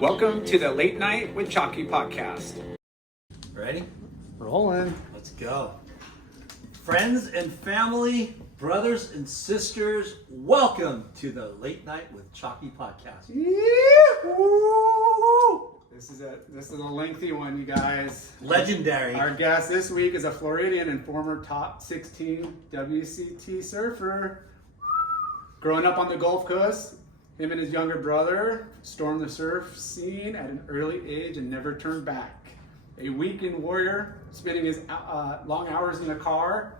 Welcome to the Late Night with Chalky podcast. Ready? Rolling. Let's go. Friends and family, brothers and sisters, welcome to the Late Night with Chalky podcast. This is a lengthy one, you guys. Legendary. Our guest this week is a Floridian and former top 16 WCT Surfer. Growing up on the Gulf Coast, him and his younger brother stormed the surf scene at an early age and never turned back. A weekend warrior, spending his long hours in the car,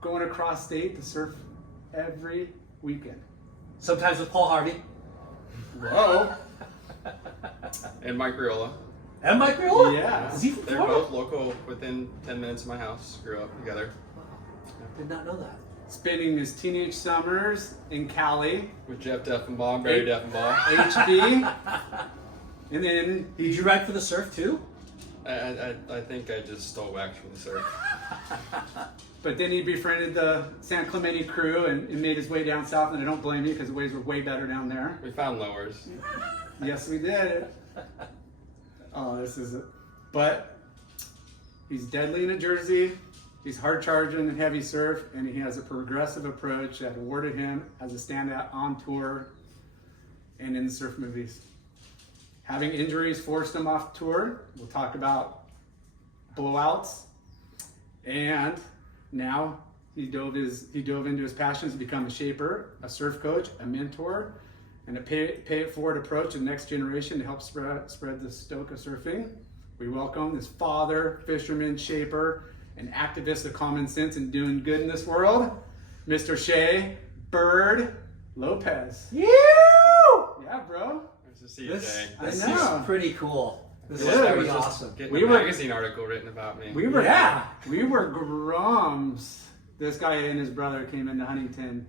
going across state to surf every weekend. Sometimes with Paul Harvey. Whoa. And Mike Riola. And Mike Riola? Yeah. Is he from They're Florida? both local, within 10 minutes of my house. Grew up together. Did not know that. Spending his teenage summers in Cali, With Jeff Deffenbaugh, Barry Deffenbaugh. HB, and then Did you ride for the surf too? I think I just stole wax from the surf. But then he befriended the San Clemente Crew and made his way down south, and I don't blame you because the waves were way better down there. We found lowers. Yes, we did. Oh, this is it. But he's deadly in a jersey. He's hard charging in heavy surf, and he has a progressive approach that awarded him as a standout on tour and in the surf movies. Having injuries forced him off tour. We'll talk about blowouts. And now he dove into his passions to become a shaper, a surf coach, a mentor, and a pay it forward approach to the next generation to help spread the stoke of surfing. We welcome his father, fisherman, shaper, an activist of common sense and doing good in this world, Mr. Shea Bird Lopez. Yeah, Bro. Nice to see you, Jay. This I know. is pretty cool. This is Yeah, I pretty was just awesome. getting We a were- magazine article written about me. We were Yeah. grums. This guy and his brother came into Huntington,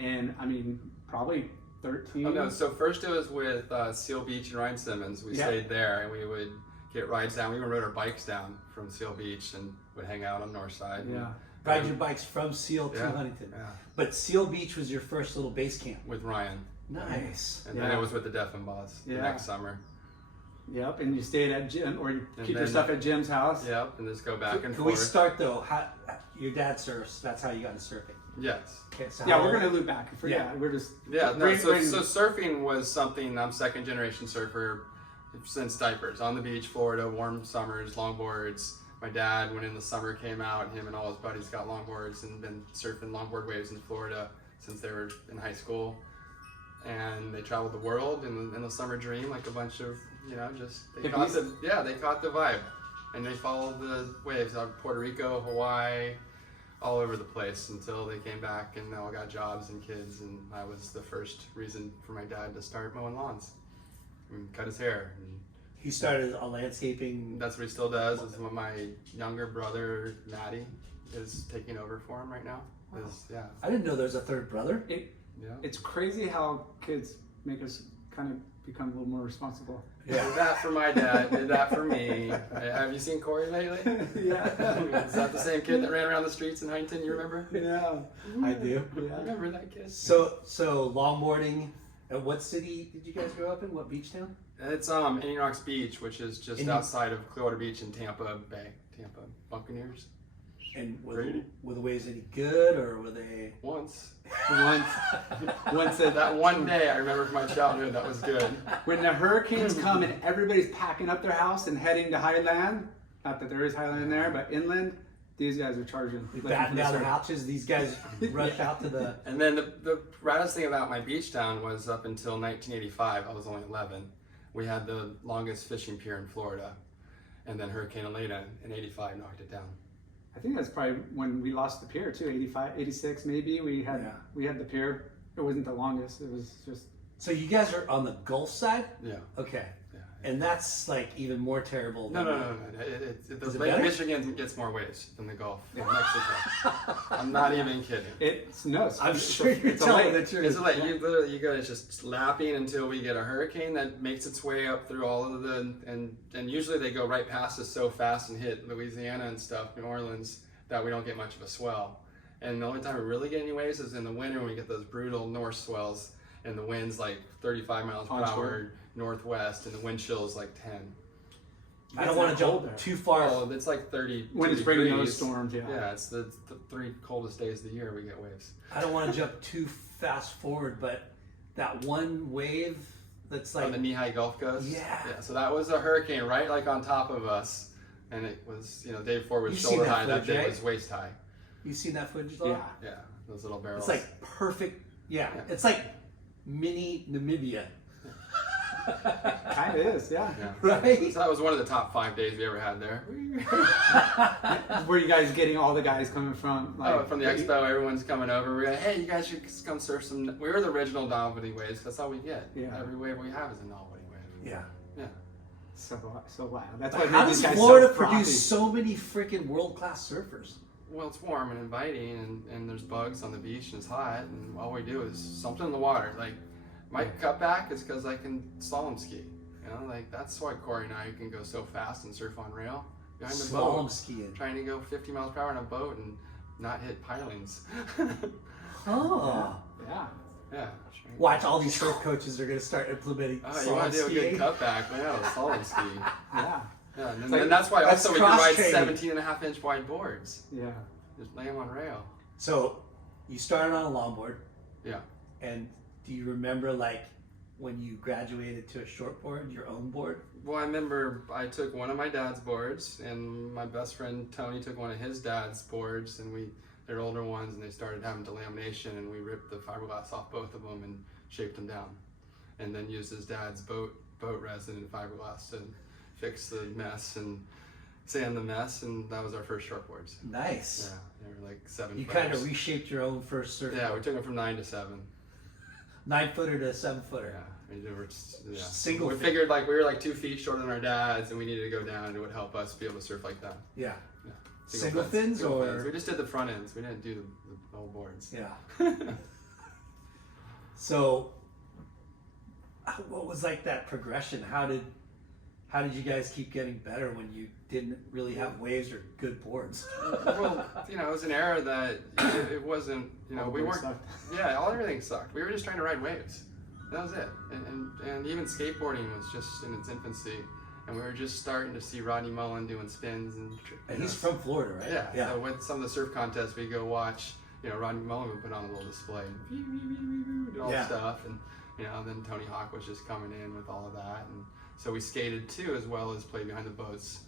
and I mean, probably 13. Oh no, so first it was with Seal Beach and Ryan Simmons. We Yeah. stayed there and we would get rides down. We even rode our bikes down from Seal Beach and would hang out on the north side. Yeah. Ride your bikes from Seal to Yeah. Huntington. Yeah. But Seal Beach was your first little base camp. With Ryan. Nice. And then Yeah. it was with the Deffenbaughs the Yeah. next summer. Yep, and you stayed at Jim, or you And keep your then- stuff at Jim's house. Yep, and just go back and Can we forth. start though? How, your dad surfs. That's how you got into surfing. Yes. Okay, so Yeah, how we're old- gonna loop back. Yeah. We're just Yeah, no, bring- so bring- surfing was something, I'm second generation surfer since diapers. On the beach, Florida, warm summers, longboards. My dad, when in the summer came out, him and all his buddies got longboards and been surfing longboard waves in Florida since they were in high school. And they traveled the world in the summer dream, like a bunch of, they caught the vibe. And they followed the waves out of Puerto Rico, Hawaii, all over the place until they came back and they all got jobs and kids, and that was the first reason for my dad to start mowing lawns and cut his hair. And He started a landscaping. that's what he still does. Is what my younger brother Maddie is taking over for him right now. I didn't know there was a third brother. It's crazy how kids make us kind of become a little more responsible. Did that for my dad, did that for me. Have you seen Corey lately? Yeah. Is that the same kid that ran around the streets in Huntington, you remember? Yeah. I do. I remember that kid. So longboarding. At what city did you guys grow up in? What beach town? It's Indian Rocks Beach, which is just Indian- outside of Clearwater Beach in Tampa Bay. Tampa Buccaneers. And Brady. were the waves any good, or were they? Once Once that one day I remember from my childhood that was good. when the hurricanes come and everybody's packing up their house and heading to highland, not that there is highland there, but inland, these guys are charging. They batten down their hatches. These guys rush out to the. And then the raddest thing about my beach town was up until 1985, I was only 11, we had the longest fishing pier in Florida. And then Hurricane Elena in 85 knocked it down. I think that's probably when we lost the pier too, 85, 86 maybe. We had the pier. It wasn't the longest. It was just. So you guys are on the Gulf side. Yeah. Okay. Yeah. And that's like even more terrible. No. Is The it Lake better? Michigan gets more waves than the Gulf in Mexico. I'm not even kidding. I'm sure you're telling the truth. It's like you guys just lapping until we get a hurricane that makes its way up through all of and usually they go right past us so fast and hit Louisiana and stuff, New Orleans, that we don't get much of a swell. And the only time we really get any waves is in the winter when we get those brutal north swells and the wind's like 35 miles per hour northwest, and the wind chill is like 10. I don't want to jump too far. Oh, it's like 30 when it's bringing those storms. Yeah, it's the 3 coldest days of the year we get waves. I don't want to jump too fast forward, but that one wave that's like On the knee-high Gulf Coast? Yeah. So that was a hurricane right like on top of us. And it was, the day before was You've seen shoulder that high, that footage, day right? was waist high. You seen that footage though? Yeah. Yeah, those little barrels. It's like perfect. Yeah. It's like mini Namibia. Kind of is, yeah. Right? So that was one of the top 5 days we ever had there. Were you guys getting all the guys coming from? Like, From the expo, everyone's coming over. We're like, hey, you guys should come surf some. We were the original Dalwhinnie waves. That's all we get. Yeah. Every wave we have is a Dalwhinnie wave. Yeah. Yeah. So wow. That's why But how does Florida produce so many freaking world-class surfers? Well, it's warm and inviting, and there's bugs on the beach, and it's hot, and all we do is something in the water. Like, my cutback is because I can slalom ski. That's why Corey and I can go so fast and surf on rail. Behind the Slalom boat, skiing. trying to go 50 miles per hour on a boat and not hit pilings. Oh. Yeah. Yeah. Watch, all these surf coaches are going to start implementing Oh, you slalom want to do a skiing. good cutback? Yeah, slalom ski. Yeah. Yeah, and, like- and that's why that's also we can ride cross-training. 17.5-inch wide boards. Yeah. Just lay them on rail. So, you started on a longboard, Yeah. and do you remember when you graduated to a shortboard, your own board? Well, I remember I took one of my dad's boards, and my best friend Tony took one of his dad's boards, and they're older ones, and they started having delamination, and we ripped the fiberglass off both of them and shaped them down, and then used his dad's boat resin and fiberglass to fix the mess and sand the mess, and that was our first shortboards. Nice. Yeah, they were like 7 You footers. kind of reshaped your own first surfboard. Yeah, we took them from 9 to 7. 9-footer to 7-footer. Yeah, we were just, Single We fin. figured we were 2 feet shorter than our dads, and we needed to go down, and it would help us be able to surf like that. Yeah. Yeah. Single fins or? fins. We just did the front ends. We didn't do the whole boards. Yeah. So, what was that progression? How did you guys keep getting better when you didn't really have waves or good boards? Well, it was an era that it wasn't. We weren't. sucked. Yeah, everything sucked. We were just trying to ride waves. That was it. And even skateboarding was just in its infancy, and we were just starting to see Rodney Mullen doing spins And he's from Florida, right? Yeah. So with some of the surf contests, we go watch. Rodney Mullen would put on a little display, and all Yeah. stuff, and then Tony Hawk was just coming in with all of that, and so we skated too, as well as played behind the boats,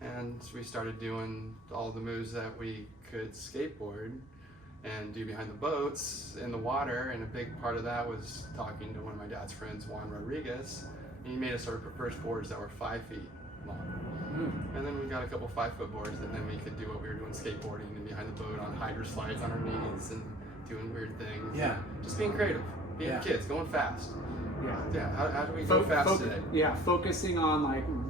and we started doing all the moves that we could skateboard and do behind the boats in the water, and a big part of that was talking to one of my dad's friends, Juan Rodriguez, and he made us our first boards that were 5 feet long. And then we got a couple 5-foot boards, and then we could do what we were doing skateboarding and behind the boat on hydro slides on our knees and doing weird things. Yeah. Just being creative, being kids, going fast. Yeah. Yeah, how do we go fast today? Yeah, focusing on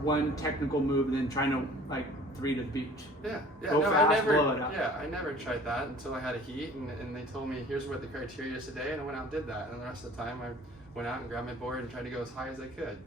one technical move, and then trying to 3 to the beach. Yeah, Go fast, blow it up. I never tried that until I had a heat, and they told me, here's what the criteria is today, and I went out and did that. And the rest of the time, I went out and grabbed my board and tried to go as high as I could.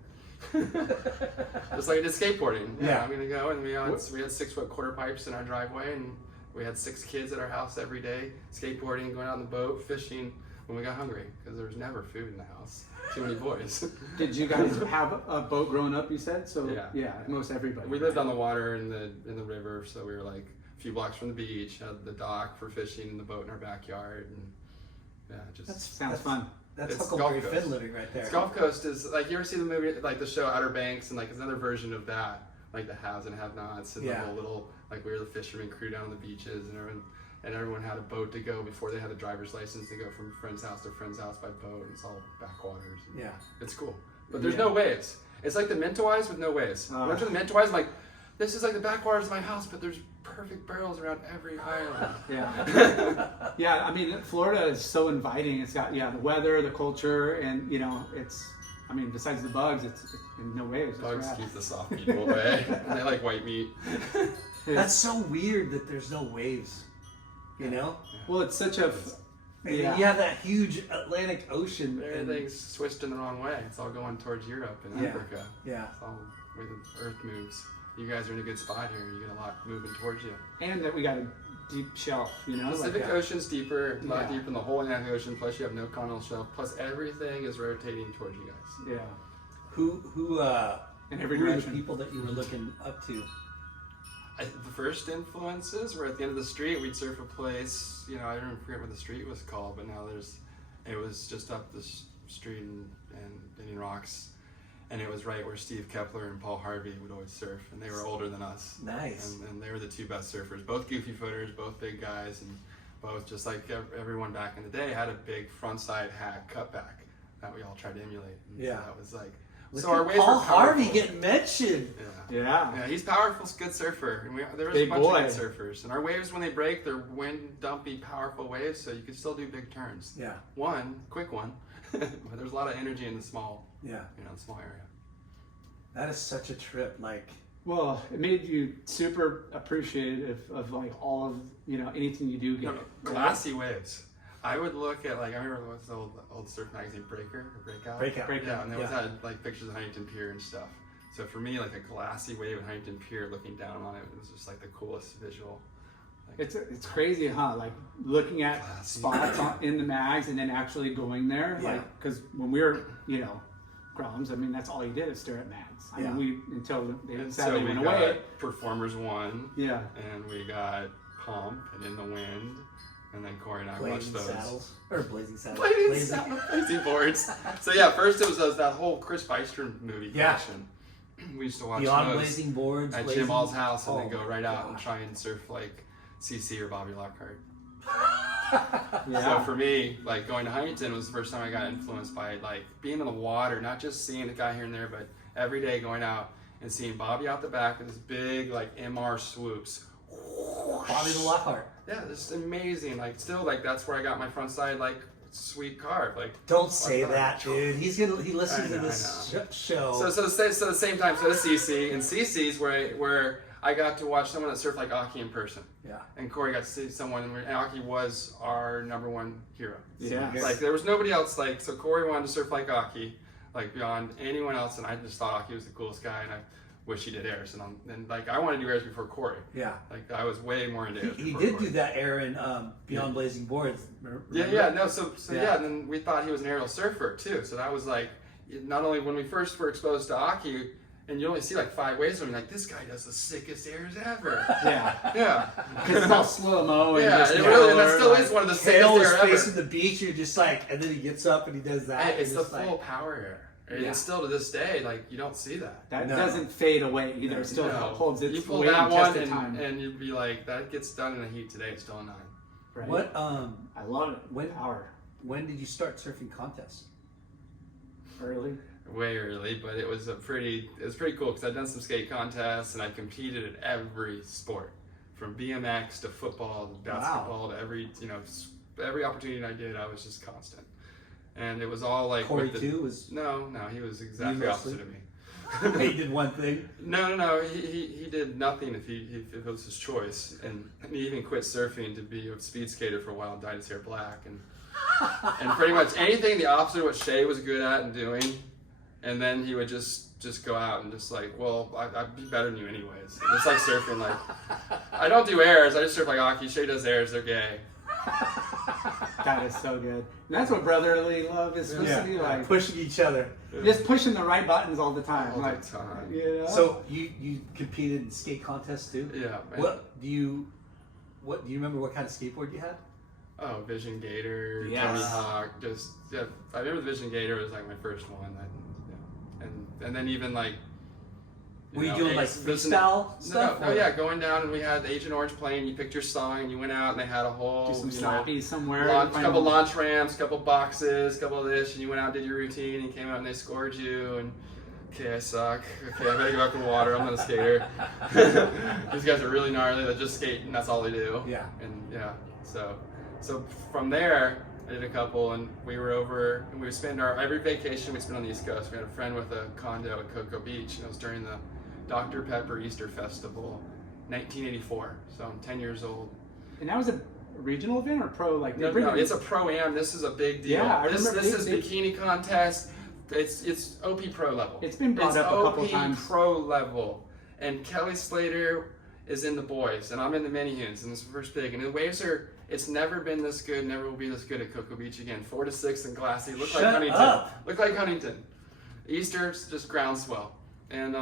Just like I did skateboarding. Yeah. I'm gonna go, and we had 6-foot quarter pipes in our driveway, and we had 6 kids at our house every day, skateboarding, going out on the boat, fishing when we got hungry, because there was never food in the house. Too many boys. Did you guys have a boat growing up? You said so. Yeah. Most everybody. We lived on the water in the river, so we were a few blocks from the beach, had the dock for fishing, and the boat in our backyard, and Sounds fun. That's It's Huckleberry Gulf Finn Coast. living right there. It's Gulf Coast is you ever see the movie the show Outer Banks, and it's another version of that, the haves and have-nots, and the whole little we were the Fisherman crew down on the beaches, and everyone had a boat to go before they had the driver's license to go from friend's house to friend's house by boat. It's all backwaters. Yeah. It's cool, but there's no waves. It's like the Mentawais with no waves. Uh. Went to the Mentawais, I'm like, this is like the backwaters of my house, but there's perfect barrels around every island. Yeah. Yeah, I mean, Florida is so inviting. It's got, the weather, the culture, and, it's, besides the bugs, it's in no waves. It's Bugs rad. keep the soft people away, and they like white meat. That's so weird that there's no waves. Well, it's such a... You have that huge Atlantic Ocean. Everything's switched in the wrong way. It's all going towards Europe and Africa. Yeah. It's all where the earth moves. You guys are in a good spot here. You get a lot moving towards you. And that we got a deep shelf, Pacific Ocean's deeper, a lot Yeah. deeper than the whole Atlantic Ocean, plus you have no continental shelf, plus everything is rotating towards you guys. Yeah. Who In every who were the direction. people that you were looking up to? The first influences were at the end of the street. We'd surf a place, I don't forget what the street was called, but now it was just up the street in Indian Rocks, and it was right where Steve Kepler and Paul Harvey would always surf, and they were older than us. Nice. And they were the two best surfers, both goofy footers, both big guys, and both just like everyone back in the day had a big frontside hack cutback that we all tried to emulate. And Yeah. so that was like. Look So our at waves Paul were powerful. Harvey getting mentioned. Yeah. Yeah, he's powerful, good surfer. And there was Big a bunch boy. of good surfers. And our waves, when they break, they're wind dumpy, powerful waves, so you can still do big turns. Yeah. Quick one, but there's a lot of energy in the small, Yeah. the small area. That is such a trip. Like, Well, it made you super appreciative of like all of anything you do get. Glassy waves. I would look at I remember what's the old surf magazine Breakout. Breakout. Yeah, and they always Yeah. had like pictures of Huntington Pier and stuff. So for me, like a glassy wave at Huntington Pier, looking down on it was just like the coolest visual. It's crazy, huh? Like looking at Classy. spots in the mags and then actually going there. Yeah. Like, because when we were, grums, I mean, that's all you did is stare at mags. I Yeah. mean, until they And sadly so we went got away. Performers 1, Yeah. and we got Pump and In the Wind, and then Corey and I watched Blazing those. Saddles. Or Blazing Saddles. Blazing boards. So yeah, first it was that whole Chris Bystrom movie Yeah. collection. We used to watch Beyond those Blazing Boards. at Blazing... Jim Hall's house, and then Oh, go right out and gosh. try and surf like CC or Bobby Lockhart. Yeah. So for me, like going to Huntington was the first time I got influenced by like being in the water, not just seeing a guy here and there, but every day going out and seeing Bobby out the back with his big like MR swoops. Bobby the Lockhart. Yeah, this is amazing. Like still like that's where I got my front side like sweet carve. Like Don't say What's that, dude. He listens I to know, this I show. so the same time, so the CC and CC's where I got to watch someone that surfed like Aki in person. Yeah. And Corey got to see someone, and Aki was our #1 hero. Yeah. Like there was nobody else like, so Corey wanted to surf like Aki, like beyond anyone else, and I just thought Aki was the coolest guy, and I wish he did airs, and like I wanted to do airs before Corey. Yeah. Like I was way more into airs. He before did Corey. do that air in Beyond Blazing Boards. Remember? Yeah, no, so Yeah. yeah, and then we thought he was an aerial surfer too. So that was like, not only when we first were exposed to Aki, and you only see like 5 waves of him, like this guy does the sickest airs ever. Yeah. Yeah. Because it's all slow mo and Yeah, just it really, and that still like, is one of the Tail sickest is airs ever. facing the beach. You're just like, and then he gets up and he does that. It's and the just full like, power air. And Yeah. still to this day, like you don't see that. That No. doesn't fade away either. No. It still No. holds its You pull weight that and one tested time. and you'd be like, that gets done in the heat today, it's still a 9. Right? what? I love it. When- Power. When did you start surfing contests? Early. Way early, but it was pretty cool because I'd done some skate contests and I competed at every sport, from BMX to football to basketball to every opportunity I did, I was just constant. And it was all like Corey with too was. No, he was exactly Mostly? opposite of me. He did one thing. No. He did nothing if it was his choice, and he even quit surfing to be a speed skater for a while and dyed his hair black, and pretty much anything the opposite of what Shea was good at and doing, and then he would just go out and just like, well, I'd be better than you anyways. Just like surfing, like I don't do airs, I just surf like Aki. Shea does airs, they're gay. That is so good. And that's what brotherly love is supposed to be like. Pushing each other. Just pushing the right buttons all the time. All the like, time. You know? So you competed in skate contests too? Yeah. Man. What do you remember what kind of skateboard you had? Oh, Vision Gator, Yes. Tony Hawk, I remember the Vision Gator was like my first one, and then even like. Were you doing like listen- freestyle stuff? No, or- yeah, going down and we had Agent Orange playing. You picked your song and you went out and they had a whole, do some you know, slappies somewhere. launch, Find couple them. launch ramps, couple boxes, couple of this, and you went out and did your routine and came out and they scored you and. Okay, I suck. Okay, I better go back to the water. I'm not a skater. These guys are really gnarly. They just skate and that's all they do. Yeah. And yeah, so from there, I did a couple, and we were over, and we would spend every vacation we'd spend on the East Coast. We had a friend with a condo at Cocoa Beach, and it was during the Dr. Pepper Easter Festival, 1984. So I'm 10 years old. And that was a regional event or pro? Like they No, bring it's a pro-am. This is a big deal. Yeah, I this remember is they- bikini contest. It's OP pro level. It's been brought up a couple OP times. pro level. And Kelly Slater is in the boys, and I'm in the mini hoons, and it's first big. And the waves it's never been this good, never will be this good at Cocoa Beach again. 4 to 6 and glassy. Look Shut like Huntington. up. Look like Huntington. Easter's just groundswell. And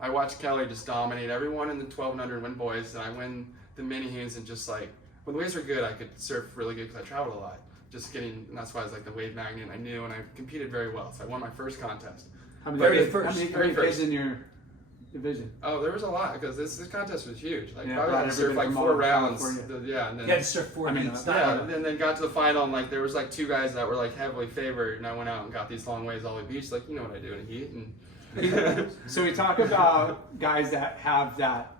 I watched Kelly just dominate everyone in the 12 and under win boys, and I win the mini hoons, and just like, when the waves were good, I could surf really good because I traveled a lot. And that's why I was like the wave magnet. I knew, and I competed very well. So I won my first contest. How many Very kids- first. How many Very kids first. in your division? Oh, there was a lot because this contest was huge. Like Yeah, I brought had to surf everybody like from 4 all rounds. California. Yeah, and then You had to surf 4 I mean, heats. yeah, and then got to the final, and like there was like 2 guys that were like heavily favored, and I went out and got these long waves all the way beach. Like, you know what I do in a heat. And So we talk about guys that have that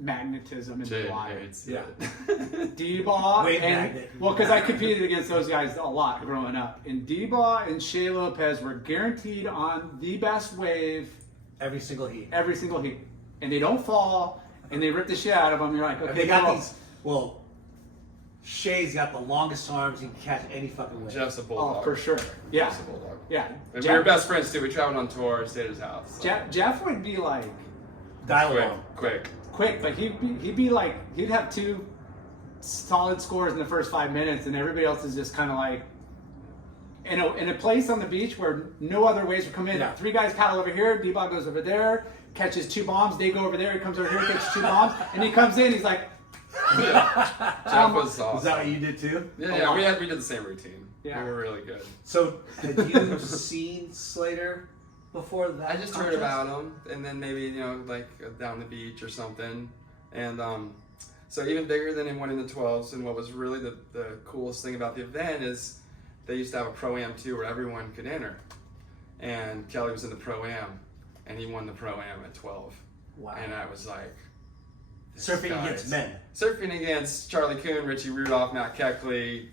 magnetism in the Jay water. hates Yeah. it. D-Ball Wave and magnet. well, because I competed against those guys a lot growing up. And D-Ball and Shea Lopez were guaranteed on the best wave Every single heat. every single heat, and they don't fall, and they rip the shit out of them. You're like, And okay, they got cool. these. Well, Shea's got the longest arms. He can catch any fucking wave. Jeff's a bulldog. Oh, for sure. Yeah, Jeff's a bulldog. yeah. And we were best friends too. We traveled on tour, stayed at his house. So. Jeff would be like Dial Quick, along. quick. quick, but he'd be like he'd have 2 solid scores in the first 5 minutes, and everybody else is just kind of like in a place on the beach where no other waves would come in. Yeah. 3 guys paddle over here, D-Ball goes over there, catches 2 bombs. They go over there, he comes over here, catches 2 bombs, and he comes in. He's like, Jeff was awesome. Is that what you did too? Yeah, we did the same routine. Yeah. We were really good. So, had you seen Slater before that? I just heard contest? about him, and then maybe like down the beach or something, and so even bigger than him winning the 12s. And what was really the coolest thing about the event is they used to have a pro-am too, where everyone could enter, and Kelly was in the pro-am, and he won the pro-am at 12. Wow. And I was like, this Surfing guy's- against men. Surfing against Charlie Kuhn, Richie Rudolph, Matt Keckley,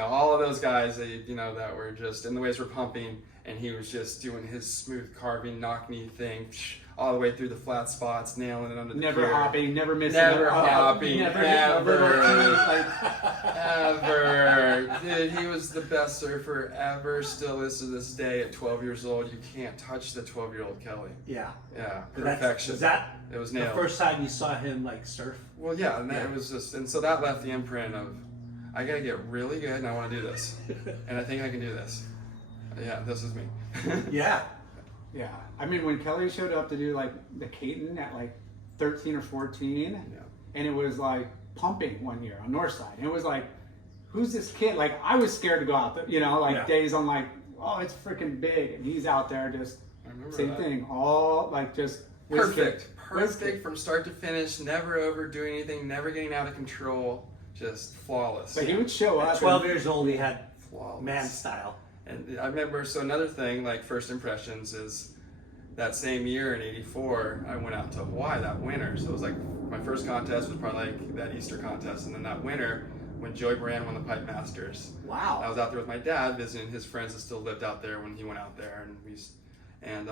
all of those guys that were just, and the waves were pumping, and he was just doing his smooth carving, knock knee thing, all the way through the flat spots, nailing it under the never pier. hopping, never missing, Never hopping, never ever. like, Ever. Dude, he was the best surfer ever, still is to this day at 12 years old. You can't touch the 12-year-old Kelly. Yeah. Yeah, That's- perfection. Was that It was the nailed. first time you saw him like surf? Well, yeah, and that Yeah. was just, and so that left the imprint of, I gotta get really good, and I want to do this, and I think I can do this. Yeah, this is me. Yeah. yeah. I mean, when Kelly showed up to do like the Caton at like 13 or 14, Yeah. and it was like pumping one year on Northside, and it was like, who's this kid? Like, I was scared to go out there, Yeah. days I'm like, oh, it's freaking big, and he's out there just I remember same that. thing, all like just whiz Perfect, kick. perfect from start to finish. Never overdoing anything. Never getting out of control. Just flawless. But he would show up. At 12 years old, he had Flawless. man style. And I remember, so another thing, like first impressions, is that same year in '84, I went out to Hawaii that winter. So it was like my first contest was probably like that Easter contest, and then that winter when Joey Brand won the Pipe Masters. I Wow. was out there with my dad visiting his friends that still lived out there when he went out there, and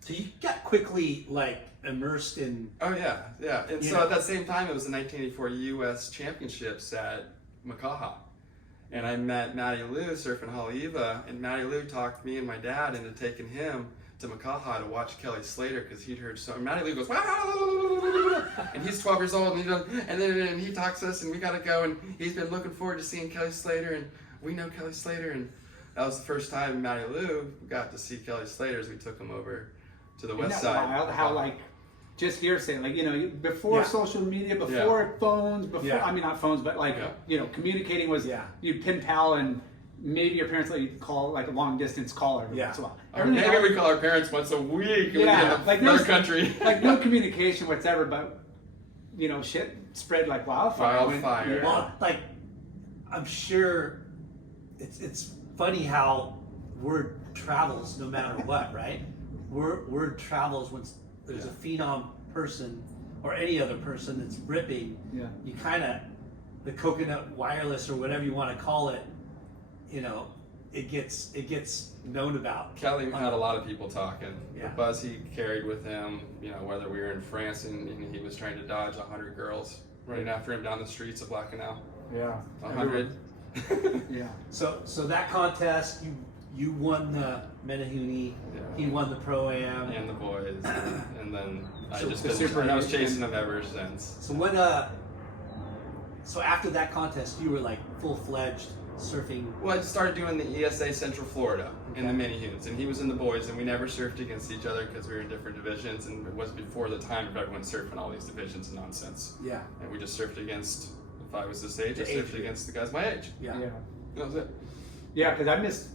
So you got quickly like immersed in. oh yeah, and You so know. at that same time it was the 1984 U.S. Championships at Makaha, and I met Matty Lou surfing Haleiwa, and Matty Lou talked me and my dad into taking him to Makaha to watch Kelly Slater because he'd heard so. And Matty Lou goes, wow, and he's 12 years old, and he talks to us, and we gotta go, and he's been looking forward to seeing Kelly Slater, and we know Kelly Slater, and that was the first time Matty Lou got to see Kelly Slater as we took him over to the Isn't west that side. wild? How like just hearsay, like before Yeah. social media, before phones, before Yeah. I mean not phones, but like Yeah. communicating was Yeah. you'd pen pal and maybe your parents let you call like a long distance caller every Yeah. once in a while. Or Everything maybe else- we call our parents once a week. And Yeah, we get like in another no- country. like no communication whatsoever, but shit spread like wildfire. Wildfire. Well, like I'm sure it's funny how word travels no matter what, right? Word travels when there's a phenom person or any other person that's ripping. Yeah. You kind of the coconut wireless or whatever you want to call it. It gets known about. Kelly had a lot of people talking. Yeah. The buzz he carried with him, whether we were in France and he was trying to dodge 100 girls running after him down the streets of Black Canal. Yeah. 100. Yeah. So that contest, you won the Menahuni, Yeah. he won the Pro-Am. And the boys. And then I So just the been, super I was heat chasing them ever since. So so after that contest, you were like full-fledged surfing? Well, I started doing the ESA Central Florida in the mini hues, and he was in the boys, and we never surfed against each other because we were in different divisions, and it was before the time of everyone surfing all these divisions and nonsense. Yeah. And we just surfed against, if I was this age, I The age surfed group. against the guys my age. Yeah. That was it. Yeah, because I missed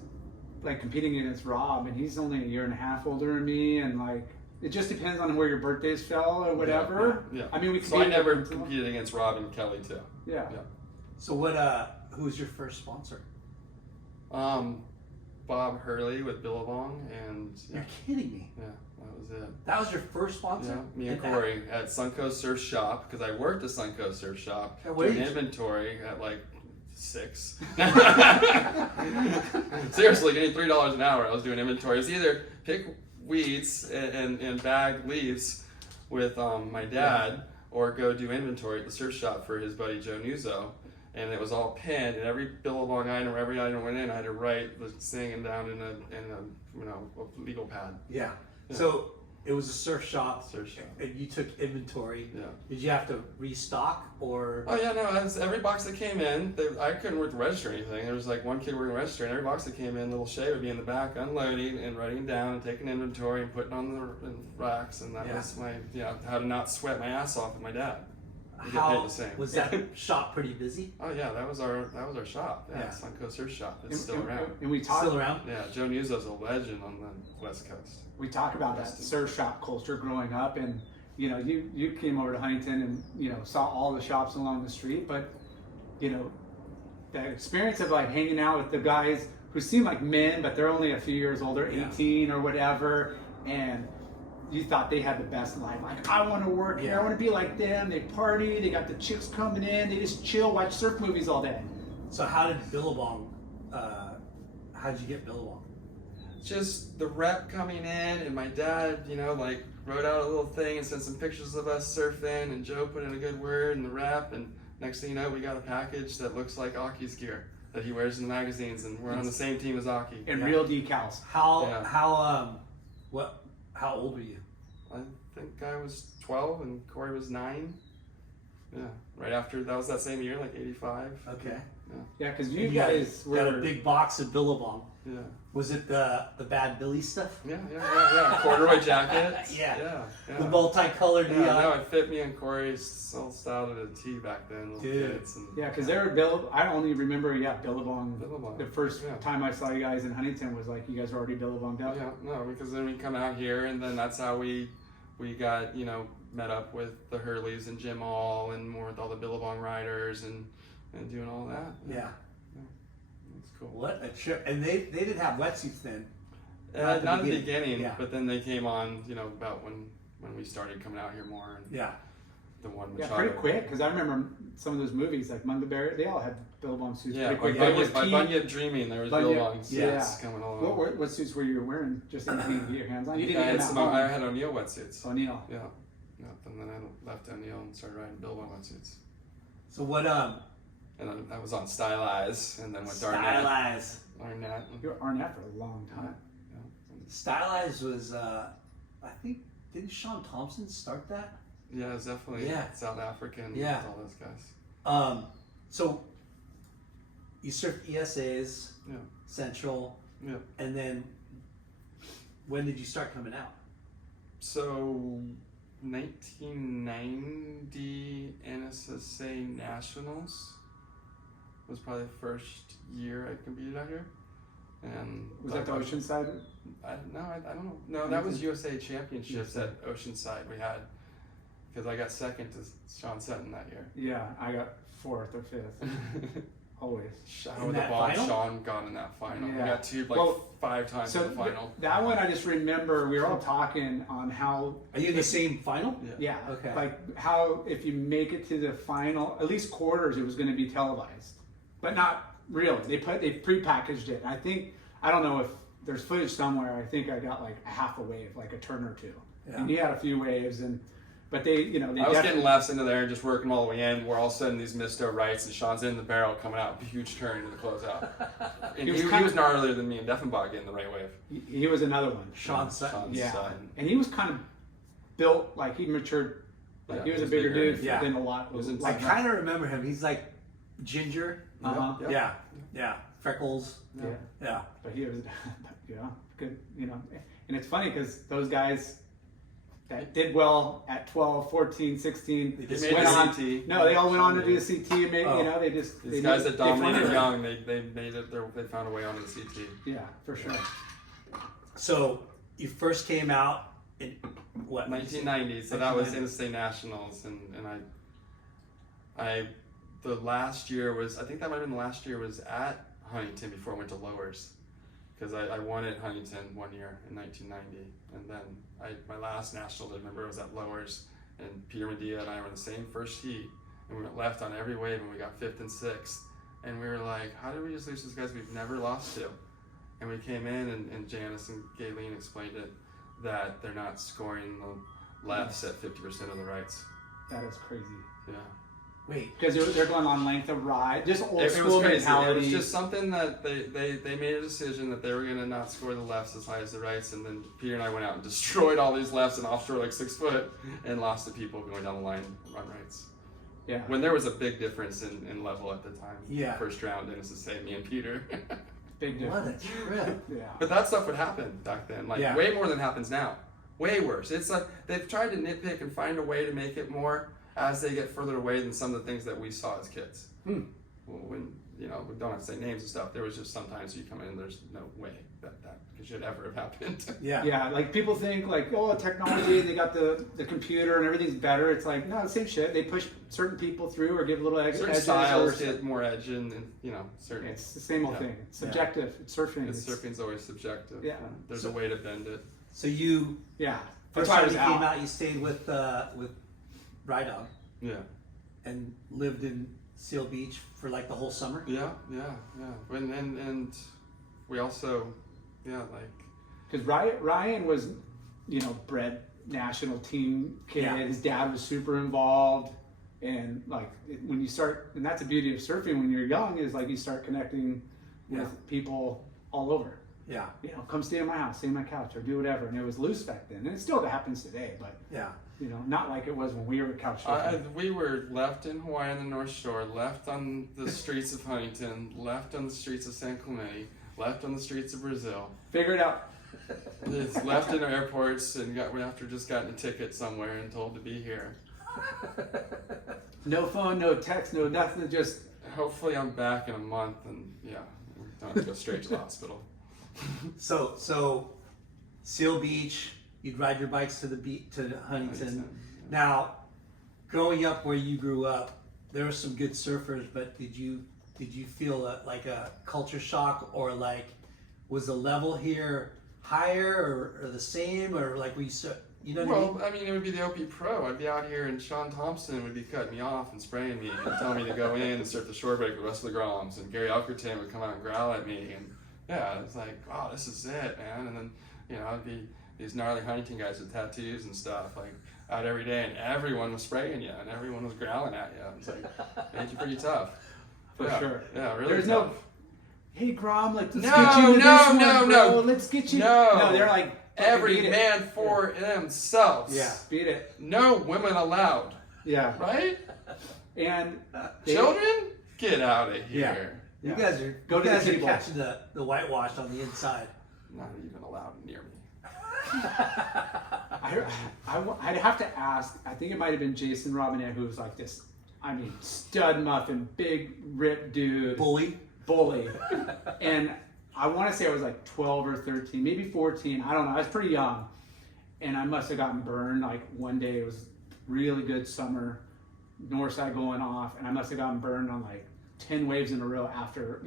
like competing against Rob, and he's only a year and a half older than me, and like it just depends on where your birthdays fell or whatever. Yeah. I mean, we So I never against them. competed against Rob and Kelly too. Yeah. So who was your first sponsor? Bob Hurley with Billabong, and You're kidding me. yeah, that was it. That was your first sponsor? Yeah, me and Corey at Suncoast Surf Shop, because I worked at Suncoast Surf Shop. At what doing age? inventory at like 6. Seriously, getting $3 an hour. I was doing inventory. It was either pick weeds and bag leaves with my dad, or go do inventory at the surf shop for his buddy Joe Nuzzo. And it was all pinned, and every Billabong item, every item went in, I had to write the thing down in a legal pad. Yeah. So it was a surf shop. Surf shop. And you took inventory. Yeah. Did you have to restock or? Oh yeah, no. Every box that came in, I couldn't work the register or anything. There was like one kid working the register, and every box that came in, little Shea would be in the back unloading and writing down and taking inventory and putting on the racks, and that was my how to not sweat my ass off with my dad. We get paid How the same. was that shop pretty busy? Oh yeah, that was our shop. Yeah, Yeah. Suncoast Surf Shop. It's And- still and- around. And we talk. Still around? Yeah, Joe Nuzzo's a legend on the West Coast. We talk about that surf shop culture growing up, and you came over to Huntington and saw all the shops along the street, but that experience of like hanging out with the guys who seem like men, but they're only a few years older, Yeah. 18 or whatever, and you thought they had the best life. Like, I want to work here. Yeah. I want to be like them. They party. They got the chicks coming in. They just chill, watch surf movies all day. So how did Billabong? How did you get Billabong? Just the rep coming in, and my dad, like wrote out a little thing and sent some pictures of us surfing, and Joe put in a good word in the rep, and next thing you know, we got a package that looks like Aki's gear that he wears in the magazines, and we're on the same team as Aki. And real decals. How old were you? I think I was 12 and Corey was 9. Yeah, right after, that was that same year, like 85. Okay. Yeah, because And you got guys were a big box of Billabong. Yeah. Was it the Bad Billy stuff? Yeah. Corduroy jackets. Yeah. Yeah. The multicolored Yeah, neon. no, it fit me and Corey so styled at a T back then. Little Dude. kids and, Yeah, because they were I only remember Billabong. Billabong. The first Yeah. time I saw you guys in Huntington was like you guys were already Billabonged up. Yeah, no, because then we come out here, and then that's how we got, met up with the Hurleys and Jim All, and more with all the Billabong riders and doing all that. Yeah. That's cool. What a trip! And they didn't have wetsuits then. Not at the beginning, Yeah. but then they came on, about when we started coming out here more. And Yeah. the one Yeah, Machado. pretty quick because I remember some of those movies like Mungleberry. They all had Billabong suits. Yeah, pretty quick. by There was Bunyip Dreaming, there was Bunyip, Billabong yeah. suits coming along. What suits were you wearing? Just anything to get your hands on. You I didn't had, get some, them I out. had O'Neill wetsuits. O'Neill. Yeah. And then I left O'Neill and started riding Billabong wetsuits. So what? And then I was on Stylize, and then with Arnett. Stylize. Arnett. You were Arnett for a long time. Stylize was. I think didn't Sean Thompson start that? Yeah, it was definitely South African. Yeah. All those guys. So you surfed ESAs, Yeah. Central, Yeah. and then when did you start coming out? So 1990 NSSA Nationals was probably the first year I competed out here. And Was that the Oceanside? I don't know. No, that was USA Championships at Oceanside we had, because I got second to Sean Sutton that year. Yeah, I got 4th or 5th. Always. How the ball Sean got in that final. Yeah. We got two 5 times in the final. That one I just remember we were all talking on how. Are you in the same final? Yeah. Okay. Like how if you make it to the final, at least quarters, it was going to be televised, but not really. They prepackaged it. I think I don't know if there's footage somewhere. I think I got like a half a wave, like a turn or two, and he had a few waves But they I was getting laps into there and just working all the way in, where all of a sudden these misto rights and Sean's in the barrel coming out, huge turn to the closeout. And he was gnarlier than me and Deffenbach getting the right wave. He was another one. Sean Sutton. Sutton. And he was kind of built like he matured. Like he was a bigger dude than a lot. I kind of remember him. He's like ginger. Uh-huh. Yeah. Freckles. Yeah. Yeah. But he was, good, and it's funny because those guys that did well at 12, 14, 16, They just made went the on. CT. No, they all went on to do the CT and maybe, Oh. they just. These they guys did- that dominated they young, they made it. They found a way onto the CT. Yeah, for sure. So you first came out in what? 1990. So that was in-state nationals, and I the last year was, I think that might have been the last year was at Huntington before I went to lowers, because I won at Huntington one year in 1990, and then my last national I remember was at lowers, and Peter Medea and I were in the same first heat, and we went left on every wave, and we got 5th and 6th, and we were like, how did we just lose these guys we've never lost to? And we came in, and Janice and Gayleen explained it, that they're not scoring the lefts at 50% of the rights. That is crazy. Yeah. Wait. Because they're going on length of ride, just old It school was crazy. mentality. It was just something that they made a decision that they were going to not score the lefts as high as the rights, and then Peter and I went out and destroyed all these lefts and offshore like 6 foot, and lost to people going down the line and run rights. Yeah. When there was a big difference in level at the time. Yeah. First round, and it's the same, me and Peter. Big What a difference. trip. Yeah. But that stuff would happen back then, like Yeah. way more than happens now. Way worse. It's like they've tried to nitpick and find a way to make it more as they get further away than some of the things that we saw as kids. Well, when we don't have to say names and stuff, there was just sometimes you come in and there's no way that should ever have happened. Yeah. Yeah, like people think like, oh, technology, they got the computer and everything's better. It's like, no, same shit. They push certain people through or give little Certain edges. styles or, get more edge and certain. it's the same old Yeah. thing. It's subjective. It's surfing. Because surfing's always subjective. Yeah. There's a way to bend it. So you Yeah. first That's why I time was you out. came out, you stayed with Rydog Yeah. and lived in Seal Beach for like the whole summer. Yeah. And we also, like. Because Ryan was, bred national team kid. Yeah. His dad was super involved. And like when you start, and that's the beauty of surfing when you're young, is like you start connecting with people all over. Yeah. Come stay on my house, stay on my couch, or do whatever. And it was loose back then, and it still happens today. But Yeah. not like it was when we were couch surfing. We were left in Hawaii on the North Shore, left on the streets of Huntington, left on the streets of San Clemente, left on the streets of Brazil. Figure it out. It's left in airports and after just gotten a ticket somewhere and told to be here. No phone, no text, no nothing. Just Hopefully I'm back in a month and we don't have to go straight to the hospital. So Seal Beach, you'd ride your bikes to to Huntington. Huntington, Now, growing up where you grew up, there were some good surfers, but did you feel like a culture shock, or like was the level here higher or the same, or like were you you know what I mean? Well, I mean, it would be the OP Pro. I'd be out here and Sean Thompson would be cutting me off and spraying me and telling me to go in and surf the shore break with Russell Groms, and Gary Elkerton would come out and growl at me, and it's like, wow, this is it, man. And then, I'd be these gnarly Huntington guys with tattoos and stuff, like out every day, and everyone was spraying you and everyone was growling at you. It's like, made you pretty tough. for sure. Yeah, really There's tough. no. Hey Grom, let's No, get you to no, this one, no, bro. no. Let's get you. No. They're like Every beat it. man for themselves. Yeah, beat it. No women allowed, Yeah, right? and they- Children, get out of here. You Yeah. guys are Go to the are table. catching the whitewash on the inside. Not even allowed near me. I'd have to ask. I think it might have been Jason Robinette, who was like this. I mean, stud muffin, big ripped dude, Bully. bully, and I want to say I was like 12 or 13, maybe 14. I don't know. I was pretty young, and I must have gotten burned. Like one day, it was really good summer, north side going off, and I must have gotten burned on like 10 waves in a row after,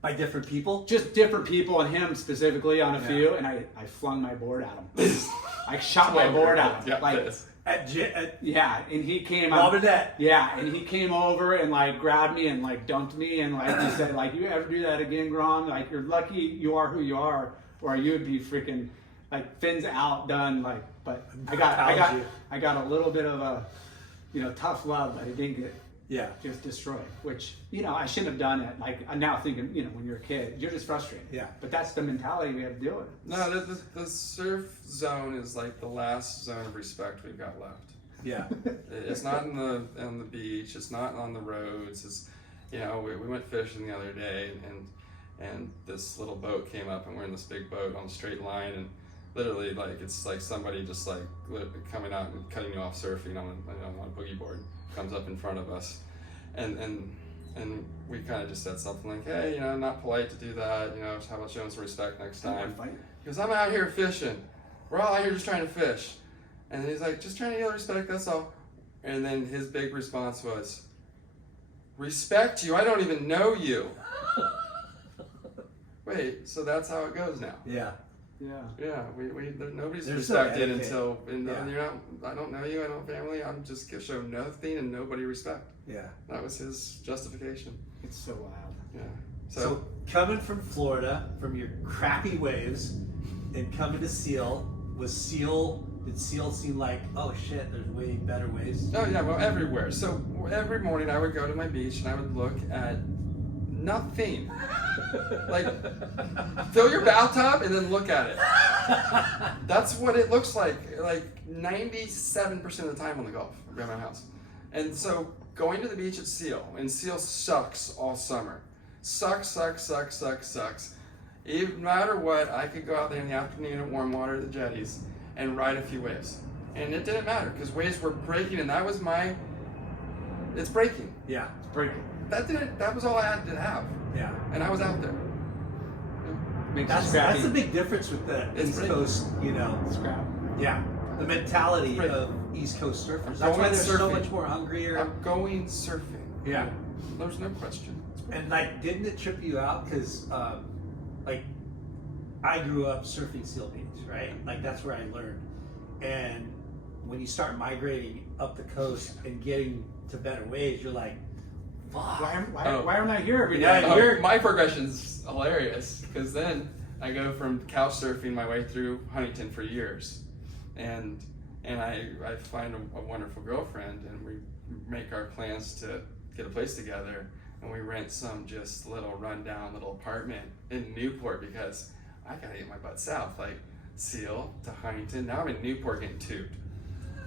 By different people? just different people and him specifically on a Yeah. few, and I flung my board at him. I shot my board at him. Yeah, Like, this. At yeah, and he came Robinette. Yeah, and he came over and like grabbed me and like dumped me and like he said, like, you ever do that again, Grom? Like, you're lucky you are who you are, or you would be freaking like fins out, done. Like, but I got a little bit of a tough love, but I didn't get just destroyed, which I shouldn't have done it. Like, I'm now thinking, when you're a kid, you're just frustrated. Yeah. But that's the mentality we have to deal with. No, the surf zone is like the last zone of respect we've got left. Yeah. It's not on the beach. It's not on the roads. you know, we went fishing the other day, and this little boat came up, and we're in this big boat on a straight line, and literally, like, it's like somebody just like coming out and cutting you off surfing on a boogie board comes up in front of us, and we kind of just said something like, hey, you know, not polite to do that, you know, how about showing some respect next time? Because I'm out here fishing. We're all out here just trying to fish. And he's like, just trying to yell respect, that's all. And then his big response was, respect you? I don't even know you. Wait, so that's how it goes now? Yeah. Yeah. Nobody's There's no respected etiquette. until, Yeah. you're not, I don't know you, I don't family, I'm just gonna show nothing and nobody respect. Yeah. That was his justification. It's so wild. Yeah. So coming from Florida, from your crappy waves, and coming to Seal, did Seal seem like, oh shit, there's way better waves? Oh yeah, well, everywhere. So every morning I would go to my beach and I would look at nothing. Like, fill your bathtub and then look at it. That's what it looks like 97% of the time on the Gulf around my house. And so going to the beach at Seal, and Seal sucks all summer. Sucks. Even no matter what, I could go out there in the afternoon at warm water at the jetties and ride a few waves. And it didn't matter because waves were breaking, and that was it's breaking. Yeah. It's breaking. That was all I had to have. Yeah. And I was out there. Makes That's you scrappy. the big difference with the It's East pretty- Coast, you know. Scrap. Yeah. The mentality Right. of East Coast surfers. That's Going why they're so surfing. much more hungrier. I'm going surfing. Yeah. There's no question. And like, didn't it trip you out? Because, like, I grew up surfing Seal Beach, right? Like, that's where I learned. And when you start migrating up the coast and getting to better waves, you're like, fuck. Why aren't I here every day? Yeah, Oh, my progression's hilarious because then I go from couch surfing my way through Huntington for years, and I find a wonderful girlfriend, and we make our plans to get a place together, and we rent some just little rundown little apartment in Newport because I gotta get my butt south, like Seal to Huntington. Now I'm in Newport getting tubed.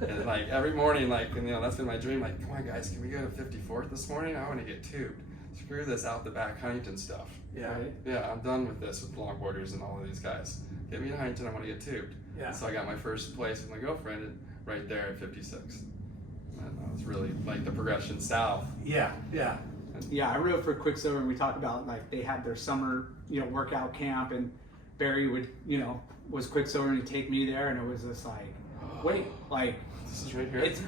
And like every morning, like, you know, that's been my dream. Like, come on, guys, can we go to 54th this morning? I want to get tubed. Screw this out the back Huntington stuff. Yeah. Right? Yeah, I'm done with this with longboarders and all of these guys. Get me to Huntington. I want to get tubed. Yeah. And so I got my first place with my girlfriend right there at 56. And that was really like the progression south. Yeah. Yeah. Yeah, I wrote for Quicksilver, and we talked about like they had their summer, workout camp, and Barry would, was Quicksilver, and he'd take me there, and it was just like, wait, like This is right here. it's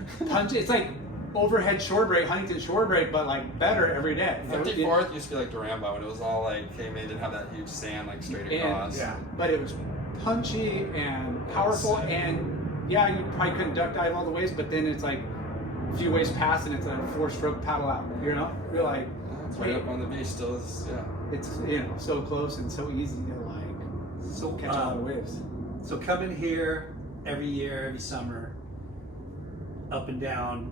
it's like overhead shore break, Huntington shore break, but like better every day. 54th used to be like Durango, and it was all like, hey, man, didn't have that huge sand like straight across. Yeah. But it was punchy and powerful, and yeah, you probably couldn't duck dive all the ways, but then it's like a few waves past, and it's a 4-stroke paddle out. You're like, It's right up on the beach still is, yeah. it's so close and so easy to like catch all the waves. So coming here every year, every summer, up and down,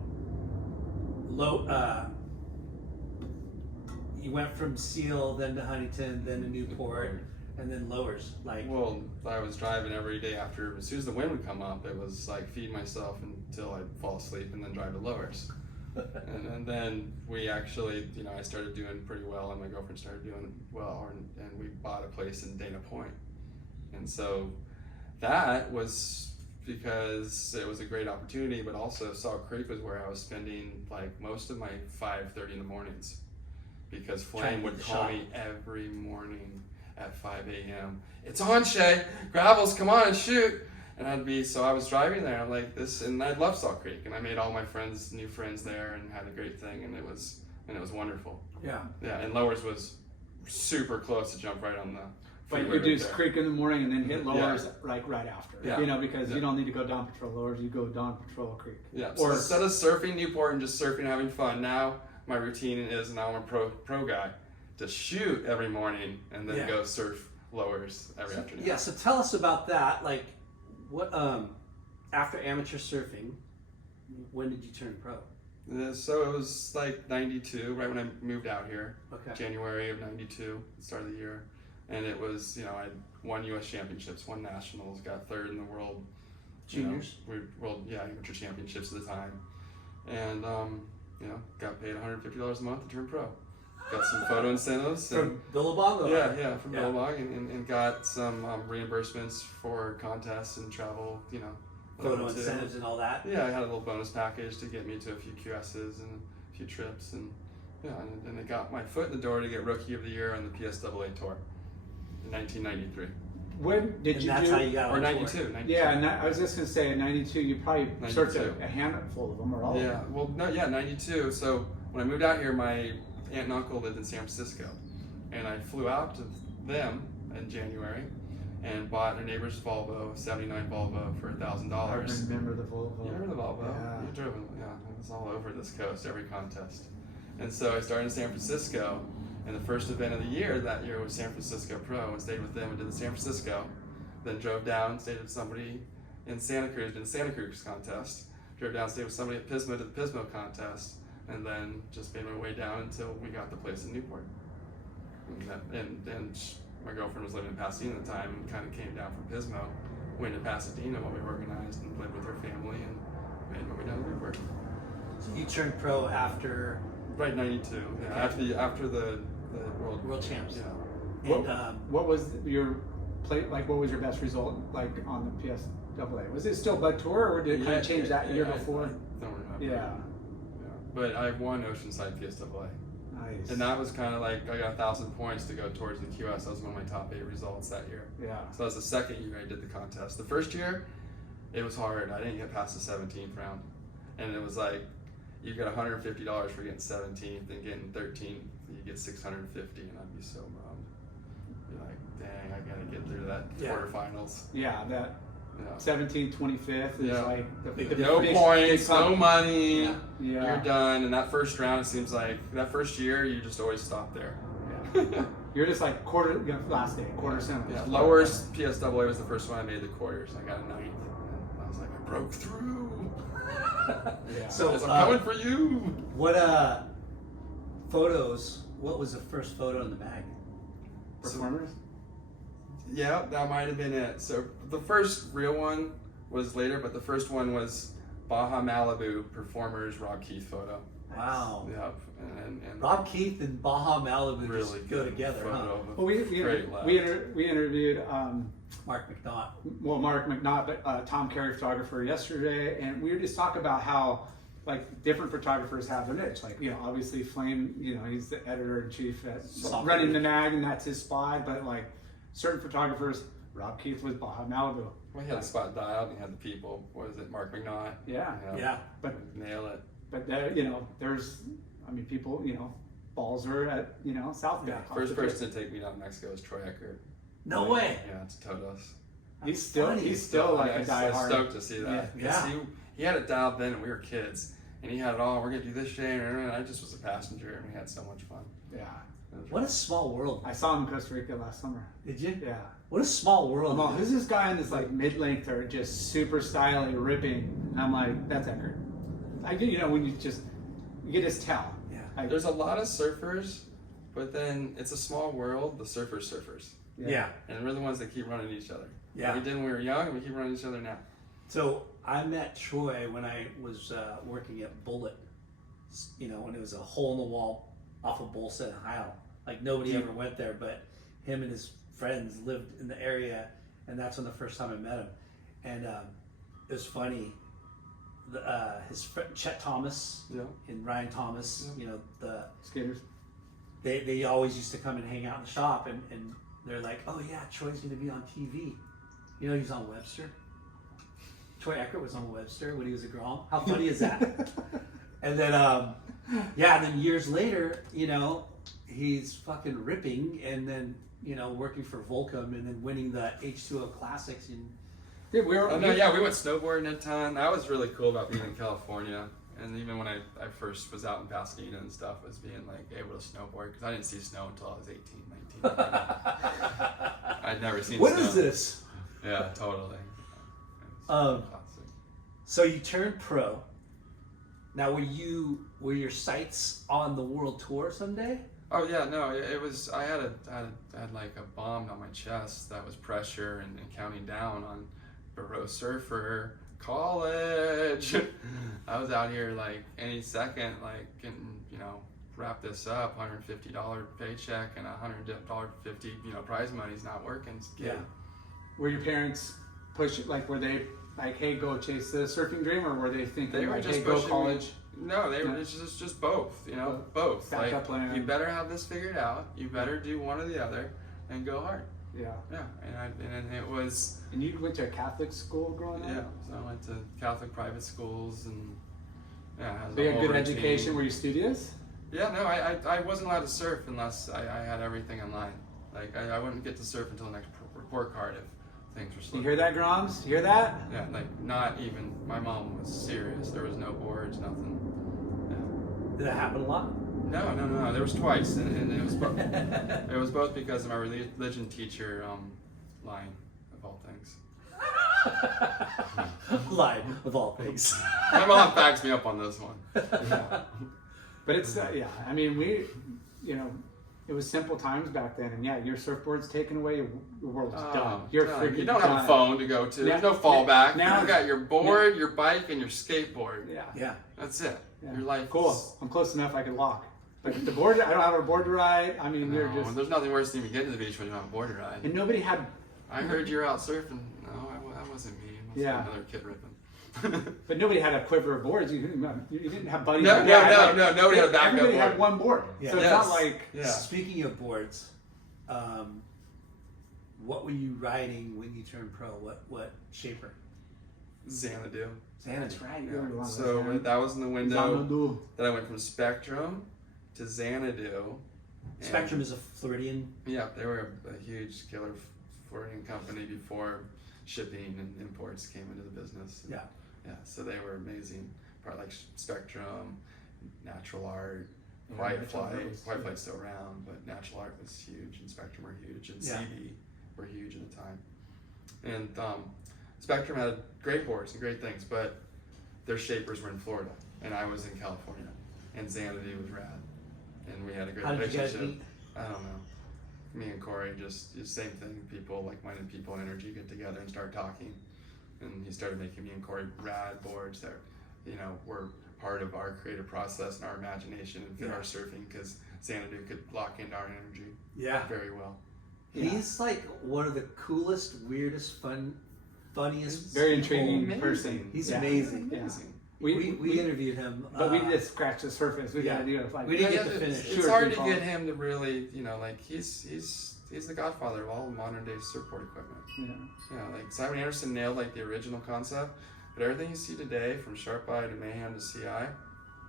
you went from Seal, then to Huntington, then to Newport, and then Lowers. Like, Well, I was driving every day after, as soon as the wind would come up, it was like feed myself until I'd fall asleep and then drive to Lowers. and then we actually, I started doing pretty well, and my girlfriend started doing well, and we bought a place in Dana Point. And so that was because it was a great opportunity, but also Salt Creek was where I was spending like most of my 5:30 in the mornings, because Trying to Flame get would the call shot. me every morning at 5 a.m. It's on, Shea. Gravels, come on and shoot. And I was driving there. I'm like this, and I love Salt Creek, and I made all my new friends there, and had a great thing, and it was wonderful. yeah. Yeah, and Lowers was super close to jump right on the. But freeway you do right there. Creek in the morning and then hit Yeah. Lowers like right after. Yeah. Because Yeah. you don't need to go down patrol Lowers, you go down patrol Creek. Yeah. So Or instead of surfing Newport and just surfing and having fun, now my routine is now I'm a pro guy to shoot every morning and then Yeah. go surf Lowers every afternoon. Yeah, so tell us about that. Like, what, after amateur surfing, when did you turn pro? So it was like 92, right when I moved out here. Okay. January of 92, the start of the year. And it was, I won U.S. championships, won nationals, got third in the world. Juniors? Amateur championships at the time. And, got paid $150 a month to turn pro. got some photo incentives. From Billabong? Yeah, from Billabong, and got some reimbursements for contests and travel, Photo incentives and all that? Yeah, I had a little bonus package to get me to a few QSs and a few trips, and and it got my foot in the door to get Rookie of the Year on the PSAA Tour in 1993. When did you that's do? how you got Or on 92, tour. 92. Yeah, and I was just gonna say in '92 you probably searched 92. a handful of them or all. Yeah, well, no, yeah, 92. So when I moved out here, my aunt and uncle lived in San Francisco, and I flew out to them in January and bought their neighbor's Volvo, 79 Volvo for $1,000. I remember the Volvo. You remember the Volvo? Yeah. You drove it. Yeah, it was all over this coast, every contest. And so I started in San Francisco, and the first event of the year that year was San Francisco Pro, and stayed with them and did the San Francisco. Then drove down, stayed with somebody in Santa Cruz, did the Santa Cruz contest. Drove down, stayed with somebody at Pismo, did the Pismo contest, and then just made my way down until we got the place in Newport. And my girlfriend was living in Pasadena at the time, and kind of came down from Pismo, went to Pasadena while we organized, and lived with her family, and made my way down to Newport. So you turned pro after Right, 92. Yeah, Okay. after the world champs. Yeah. And What was your play like? What was your best result like on the PSAA? Was it still Bud Tour, or did it kind of change that year before? I don't remember. Yeah. But I won Oceanside PSAA. Nice. And that was kind of like, I got 1,000 points to go towards the QS. That was one of my top 8 results that year. Yeah. So that was the second year I did the contest. The first year, it was hard. I didn't get past the 17th round. And it was like, you get $150 for getting 17th, and getting 13th, you get $650, and I'd be so bummed. Be like, dang, I gotta get through that quarterfinals. Yeah, that Yeah. 17th, 25th is like the No big- points, big no money. Yeah. Yeah. You're done. And that first round, it seems like that first year, you just always stop there. Yeah. You're just like last day, quarter semis. Yeah, lowest PSAA was the first one I made the quarters. I got a 9th. And I was like, I broke through. Yeah. So I'm coming for you. what photos? What was the first photo in the bag? Performers? Yeah, that might have been it. So the first real one was later, but the first one was Baja Malibu Performers Rob Keith photo. Wow. Yep. And Rob Keith and Baja Malibu really just go good together, photo huh? of a Well, great lad. we interviewed Mark McNaught. Mark McNaught, but Tom Carey, photographer, yesterday, and we were just talking about how like different photographers have their niche. Like, obviously Flame, he's the editor-in-chief at Soccer running the Week. mag, and that's his spot. But like certain photographers, Rob Keith was Baja Malibu. Well, he had the spot dialed, and he had the people. What is it, Mark McNaught? Yeah. Yeah. But Nail it. there's, people, balls are at, South Bay. Yeah. First person to take me down to Mexico was Troy Eckert. No way. Yeah, it's Todos. He's still like a I'm diehard. stoked to see that. Yeah. He had it dialed then, and we were kids, and he had it all. We're gonna do this, Shea, and I just was a passenger, and we had so much fun. Yeah. It was What a small world. I saw him in Costa Rica last summer. Did you? Yeah. What a small world. Well, who's this guy in this like mid-lengther, just super stylish, ripping? And I'm like, that's Eckert. I get, when you can just tell. Yeah. There's a lot of surfers, but then it's a small world. The surfers, Yeah. and we're the ones that keep running each other. Yeah. We did when we were young, and we keep running each other now. So I met Troy when I was working at Bullet, when it was a hole in the wall off of Bolsa in Ohio. Like nobody ever went there, but him and his friends lived in the area, and that's when the first time I met him. And it was funny. His friend Chet Thomas and Ryan Thomas, the Skaters. they always used to come and hang out in the shop, and they're like, oh yeah, Troy's gonna be on TV. He's on Webster. Troy Eckert was on Webster when he was a Grom. How funny is that? And then, then years later, he's fucking ripping, and then, working for Volcom, and then winning the H2O Classics. And Yeah, we went snowboarding a ton. That was really cool about being in California. And even when I first was out in Pasadena and stuff, was being like able to snowboard, because I didn't see snow until I was 18, 19. I'd never seen What snow. is this? Yeah, totally. Um, Classic. So you turned pro. Now, were your sights on the world tour someday? Oh yeah, no, it was. I had like a bomb on my chest that was pressure and counting down on Pro Surfer college. I was out here like any second, like getting wrap this up, $150 paycheck and $100.50, prize money's not working. Kid. Yeah. Were your parents were they like, hey, go chase the surfing dream, or were they thinking They were like, just hey, go pushing college? No, they were just both, both. Backup plan. You better have this figured out. You better do one or the other and go hard. Yeah. Yeah, and it was. And you went to a Catholic school growing up? Yeah, so I went to Catholic private schools and had They a had whole good routine. education. Were you studious? Yeah, no, I wasn't allowed to surf unless I had everything in line. Like I wouldn't get to surf until the next report card if things were slow. You hear that, Groms? You hear that? Yeah, like not even. My mom was serious. There was no boards, nothing. Did that happen a lot? No. There was twice, and it was both. It was both because of my religion teacher lying, of all things. Lying, of all things. My mom backs me up on this one. But it's I mean, it was simple times back then, and your surfboard's taken away, your world's done. You're done. freaking You don't have done. a phone to go to. There's no Now- fallback. now- You got your board, your bike, and your skateboard. Yeah. Yeah. That's it. Yeah. Your life. Cool. is- I'm close enough. I can walk. But the board, I don't have a board to ride. I mean, you're No, just. and there's nothing worse than even getting to the beach when you don't have a board to ride. And nobody had. I heard you're out surfing. No, that wasn't me. It must Yeah. be another kid ripping. But nobody had a quiver of boards. You didn't have buddies. No, like no, that. no, Like, no, nobody had a backup Everybody board. had one board. Yeah. So it's Yes. not like. Yeah. Speaking of boards, what were you riding when you turned pro? What shaper? Xanadu. That's right. Yeah. You're one of those, So man. that was in the window Xanadu. that I went from Spectrum to Xanadu. And- Spectrum is a Floridian. Yeah, they were a huge killer Floridian company before shipping and imports came into the business. Yeah. Yeah, so they were amazing. Part like Spectrum, Natural Art, Yeah, White Natural Art Flight. was White huge. Flight's still around, but Natural Art was huge, and Spectrum were huge, and Yeah. CD were huge at the time. And Spectrum had great boards and great things, but their shapers were in Florida, and I was in California, and Xanadu was rad, and we had a great How did you guys relationship. meet? I don't know. Me and Corey just same thing. People, like-minded people, energy, get together and start talking. And he started making me and Corey rad boards that, were part of our creative process and our imagination and fit Yeah. our surfing, because Xanadu could lock into our energy Yeah. very well. He's like one of the coolest, weirdest, funniest. Very people. intriguing Amazing. person. He's Yeah. amazing. Amazing. We interviewed him. But we just scratched the surface. We yeah. gotta do it. Like, We didn't Yeah, get to it's- finish. It's Two or hard three to calls. get him to really, he's the godfather of all modern day surfboard equipment. Yeah. Like Simon Anderson nailed the original concept, but everything you see today, from Sharp Eye to Mayhem to CI,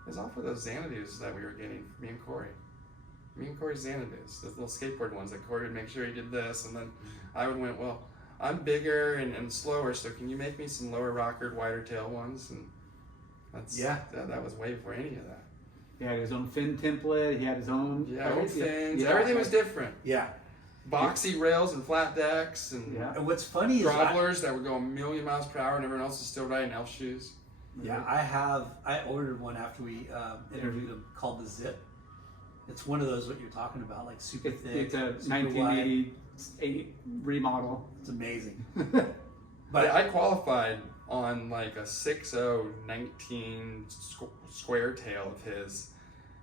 is off of those Xanadus that we were getting from me and Corey. Me and Corey's Xanadus, the little skateboard ones that Corey would make sure he did this, and then I would went, well, I'm bigger and slower, so can you make me some lower rockered, wider tail ones? And that was way before any of that. He had his own fin template. He had his own. Yeah, old fins, Yeah. everything was different. Yeah. Boxy rails and flat decks and Yeah. And what's funny is grovelers that would go a million miles per hour and everyone else is still riding elf shoes. I ordered one after we interviewed him called the Zip. It's one of those what you're talking about, like super thick. It's a super wide. 1988 remodel. It's amazing. But But I qualified on like a 6.0 19 square tail of his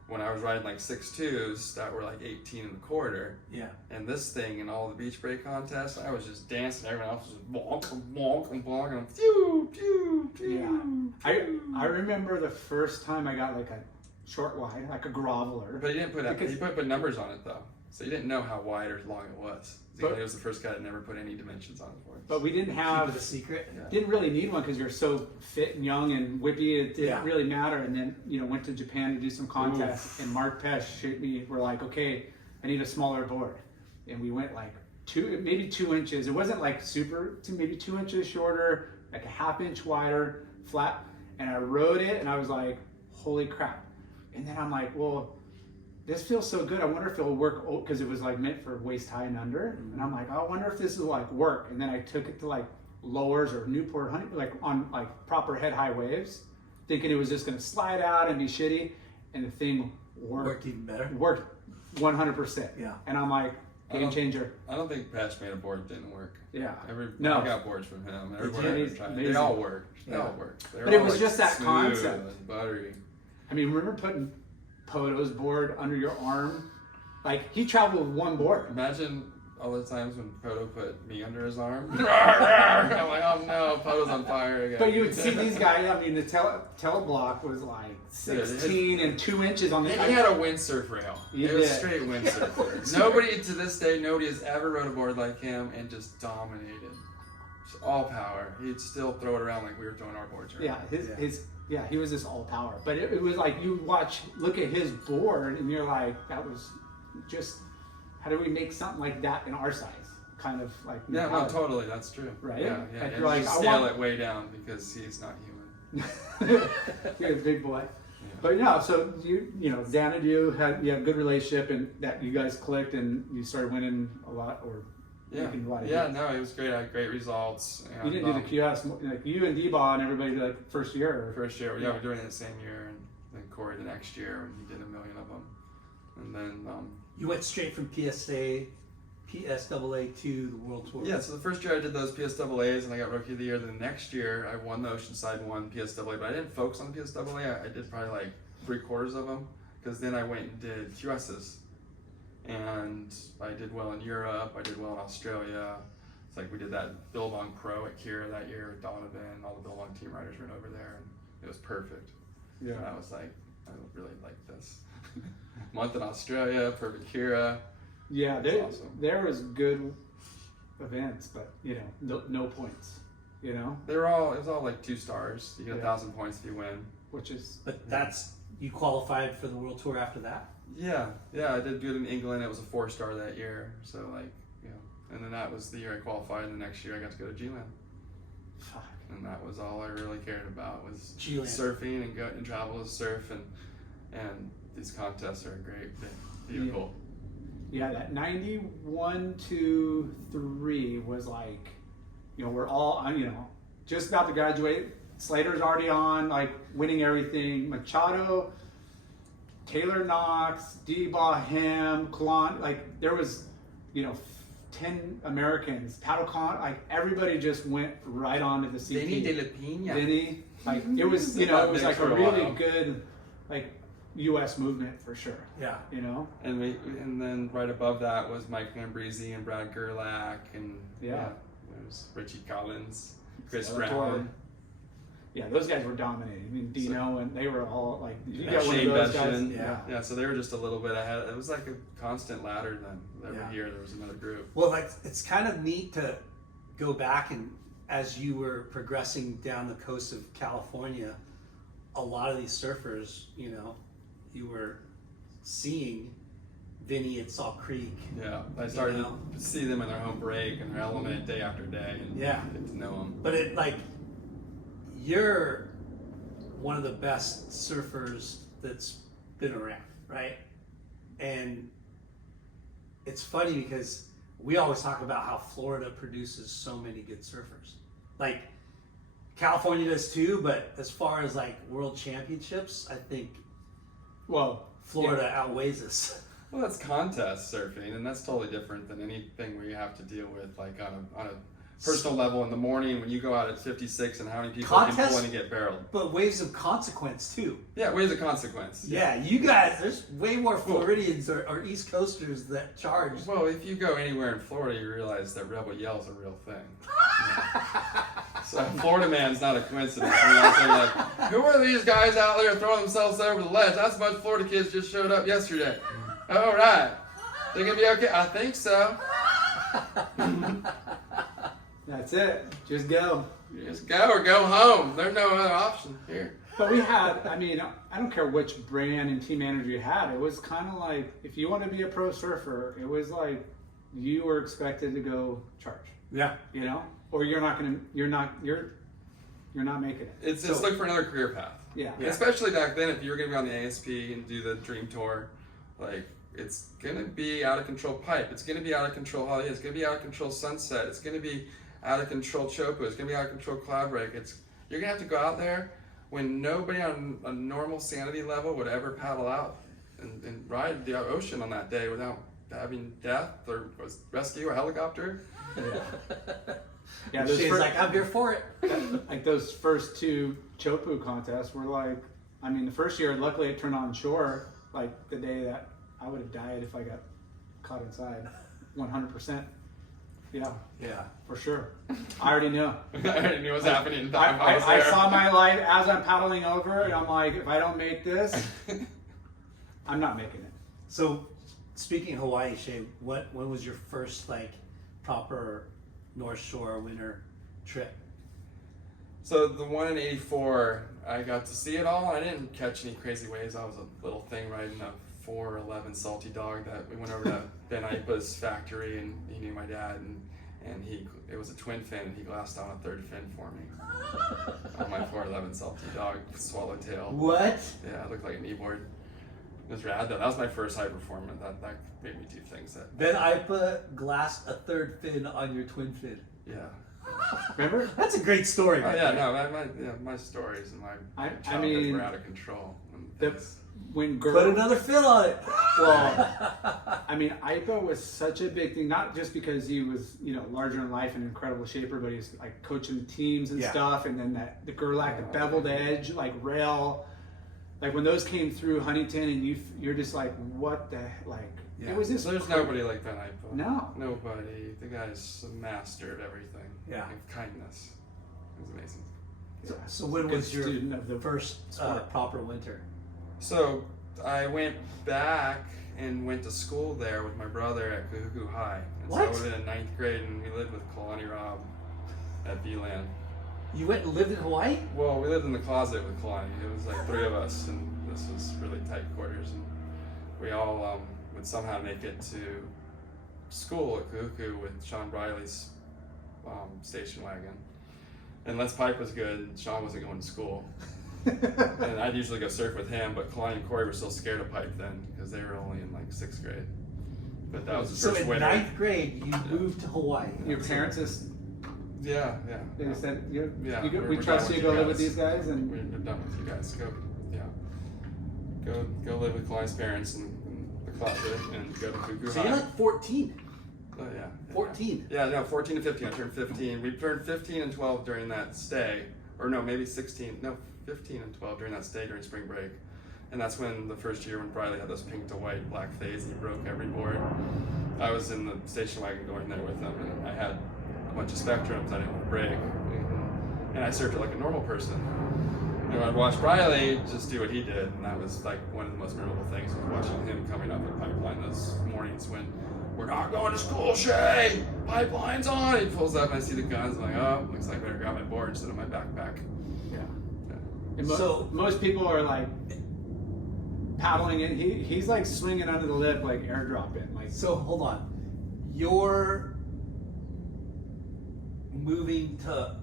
when I was riding like 6.2s that were like 18 and a quarter. yeah, And this thing in all the beach break contests, I was just dancing. Everyone else was just bonk and bonk and bonk and pew, pew, pew, I pew. remember the first time I got like a short wide, like a groveler. But he didn't put Because- he put numbers on it though, so you didn't know how wide or long it was. But- He was the first guy that never put any dimensions on it for us. But we didn't keep it a have, secret. Yeah. didn't really need one because you're so fit and young and whippy. It didn't Yeah. really matter. And then went to Japan to do some contests, and Mark Pesh shaped me. We're like, okay, I need a smaller board, and we went like maybe 2 inches. It wasn't like super, maybe 2 inches shorter, like a ½ inch wider, flat. And I rode it, and I was like, holy crap. And then I'm like, well, this feels so good. I wonder if it'll work, because it was like meant for waist high and under. And I'm like, I wonder if this will like work. And then I took it to like lowers or Newport Honey, like on like proper head high waves, thinking it was just gonna slide out and be shitty. And the thing Worked even better. Worked 100%. Yeah. And I'm like, game changer. I don't think Patch made a board that didn't work. Yeah. I got boards from him. Everyone I ever tried. amazing. They all worked. They Yeah. all worked. They were But it all, was like, just that smooth concept. and buttery. I mean, remember Poto's board under your arm. Like, he traveled with one board. Imagine all the times when Poto put me under his arm. I'm like, oh no, Poto's on fire again. But you would see these guys, I mean, the teleblock was like 16 and 2 inches on the He had a windsurf rail. It was straight windsurf. Nobody to this day, nobody has ever rode a board like him and just dominated. Just all power. He'd still throw it around like we were throwing our boards around. Yeah, he was just all power. But it was like you look at his board, and you're like, that was just, how do we make something like that in our size? Kind of like. Yeah, no, totally, that's true. Right? Yeah. Like, And you're like, just scale it way down because he's not human. You're a big boy. Yeah. But no, so you know, Dan and you had a good relationship, and that you guys clicked, and you started winning a lot, or making a lot of hits. No, it was great. I had great results. And, You didn't do the QS, like you and D-Ball and everybody like first year. First year, we're doing it the same year, and then Corey the next year when he did 1 million of them, and then You went straight from PSAA to the World Tour. yeah. So the first year I did those PSAAs, and I got Rookie of the Year. The next year I won the Oceanside one PSAA, but I didn't focus on the PSAA. I did probably like 3/4 of them, because then I went and did QSs, and I did well in Europe. I did well in Australia. It's like we did that Billabong Pro at Kira that year with Donovan. All the Billabong team riders went over there, and it was perfect. Yeah. And I was like, I really like this. Month in Australia, perfect Kira. Yeah, Awesome. there was good events, but you know, no points. You know, It was all like 2 stars. You get 1,000 points if you win. which is But you qualified for the World Tour after that? Yeah, I did good in England. It was a 4-star that year. So like, and then that was the year I qualified, and the next year I got to go to G-Land. fuck. And that was all I really cared about was G-Land. surfing and go and travel to surf, and these contests are a great vehicle. Yeah, that 91 to 3 was like, you know, we're all, you know, just about to graduate. Slater's already on, like, winning everything. Machado, Taylor Knox, D-Baw, him, Klon, like, there was, you know, 10 Americans. Paddle Con, like, everybody just went right on to the CT. Vinny de la Pina. Vinny, like, it was, you know, it was like a really good, like, U.S. movement for sure. Yeah. You know? And then right above that was Mike Lambrisi and Brad Gerlach, and there's Richie Collins, Chris Brown. Yeah, those guys were dominating. I mean, Dino, and they were all like, you got one of Shane those guys. Beshin. Yeah, so they were just a little bit ahead. It was like a constant ladder then. Every year there was another group. Well, like, it's kind of neat to go back, and as you were progressing down the coast of California, a lot of these surfers, you know, you were seeing Vinny at Salt Creek. Yeah, I started to see them in their home break and their element day after day, and get to know them. But it, like, you're one of the best surfers that's been around, right? And it's funny because we always talk about how Florida produces so many good surfers. Like, California does too, but as far as like world championships, I think Florida outweighs us. Well, that's contest surfing, and that's totally different than anything where you have to deal with like on a personal level in the morning when you go out at 56 and how many people can pull in and get barreled. But waves of consequence too. Yeah, waves of consequence. Yeah, you guys, there's way more Floridians or East Coasters that charge. Well, if you go anywhere in Florida, you realize that Rebel Yell's a real thing. So Florida man's not a coincidence. You know, so like, who are these guys out there throwing themselves over the ledge? That's a bunch of Florida kids just showed up yesterday. All right. They're going to be okay? I think so. That's it. Just go. Just go or go home. There's no other option here. But we had, I mean, I don't care which brand and team manager you had. It was kind of like, if you want to be a pro surfer, it was like you were expected to go charge. Yeah. You know? Or you're not making it. It's look for another career path. Yeah. Especially back then, if you were going to be on the ASP and do the Dream Tour, like, it's going to be out of control pipe. It's going to be out of control Holly. It's going to be out of control Sunset. It's going to be out of control Chopu. It's going to be out of control Cloudbreak. You're going to have to go out there when nobody on a normal sanity level would ever paddle out and ride the ocean on that day without having death or rescue or helicopter. Yeah, She's like, I'm here for it. Like those first 2 Chopu contests were like, I mean, the first year, luckily it turned on shore, like the day that I would have died if I got caught inside. 100%. Yeah, Yeah. for sure. I already know. I already knew what was happening. I saw my life as I'm paddling over, and I'm like, if I don't make this, I'm not making it. So, speaking of Hawaii, Shea, when was your first like proper North Shore winter trip? So the one in '84, I got to see it all. I didn't catch any crazy waves. I was a little thing riding a 411 salty dog that we went over to Ben Ipa's factory, and he knew my dad, and it was a twin fin, and he glassed on a third fin for me on my 411 salty dog swallowtail. What? Yeah, it looked like a kneeboard. It was rad though. That was my first high performance. That made me do things that. Ben Ipa glassed a third fin on your twin fin. Yeah. Remember? That's a great story. Oh, Right yeah, there. no, my stories and my I childhood mean, were out of control. And The, things. when Put girls, another fin on it. well, I mean, Ipa was such a big thing, not just because he was, larger in life and an incredible shaper, but he was like coaching the teams and Yeah. stuff. And then the Gerlach, the beveled edge, like rail, like when those came through Huntington, and you're just like, what the like? Yeah. It was just There's nobody like Ben Ipa. No. Nobody. The guy's a master of everything. Yeah. Of kindness. It was amazing. So when Good was your student of the first sport. proper winter? So I went back and went to school there with my brother at Kahuku High. And What? So I was in 9th grade, and we lived with Kalani Rob at VLAN. You went and lived in Hawaii? Well, we lived in the closet with Kalani. It was like 3 of us, and this was really tight quarters. And we all would somehow make it to school at Kahuku with Sean Briley's station wagon. And Les Pipe was good, and Sean wasn't going to school. And I'd usually go surf with him, but Kalani and Corey were still scared of pipe then because they were only in like 6th grade. But that was the So first in winter. 9th grade, you moved to Hawaii. Your parents just Yeah. they said, Yeah, we we're trust done you, with go you live with guys. these guys, and We're done with you guys. Go live with Kalani's parents in the closet and go to Kahuku So High. you're like 14. Oh yeah. 14. Yeah, no, 14 to 15. I turned 15. We turned 15 and 12 during that stay. Or no, maybe 16. No, 15 and 12 during that stay during spring break. And that's when the first year when Briley had those pink to white black phase, he broke every board. I was in the station wagon going there with him, and I had a bunch of spectrums I didn't want to break. And I surfed it like a normal person. And I'd watch Briley just do what he did, and that was like one of the most memorable things was watching him coming up at Pipeline those mornings when we're not going to school, Shea! Pipeline's on! He pulls up and I see the guns, I'm like, oh, looks like I better grab my board instead of my backpack. yeah. Yeah. And So- most people are like paddling in. He's like swinging under the lip, like airdropping. Like So hold on. You're moving to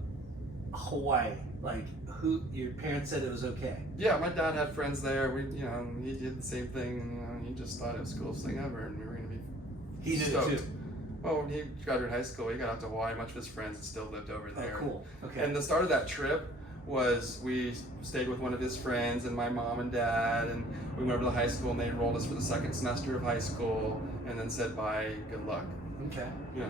Hawaii. Like, who? Your parents said it was okay. Yeah, my dad had friends there. He did the same thing. He just thought it was the coolest thing ever, and we were gonna be. He did it stoked. too. Well, when he graduated high school, he got out to Hawaii. Much of his friends still lived over Oh, there. cool. Okay. And the start of that trip was we stayed with one of his friends and my mom and dad, and we went over to high school, and they enrolled us for the second semester of high school, and then said bye, good luck. Okay. Yeah,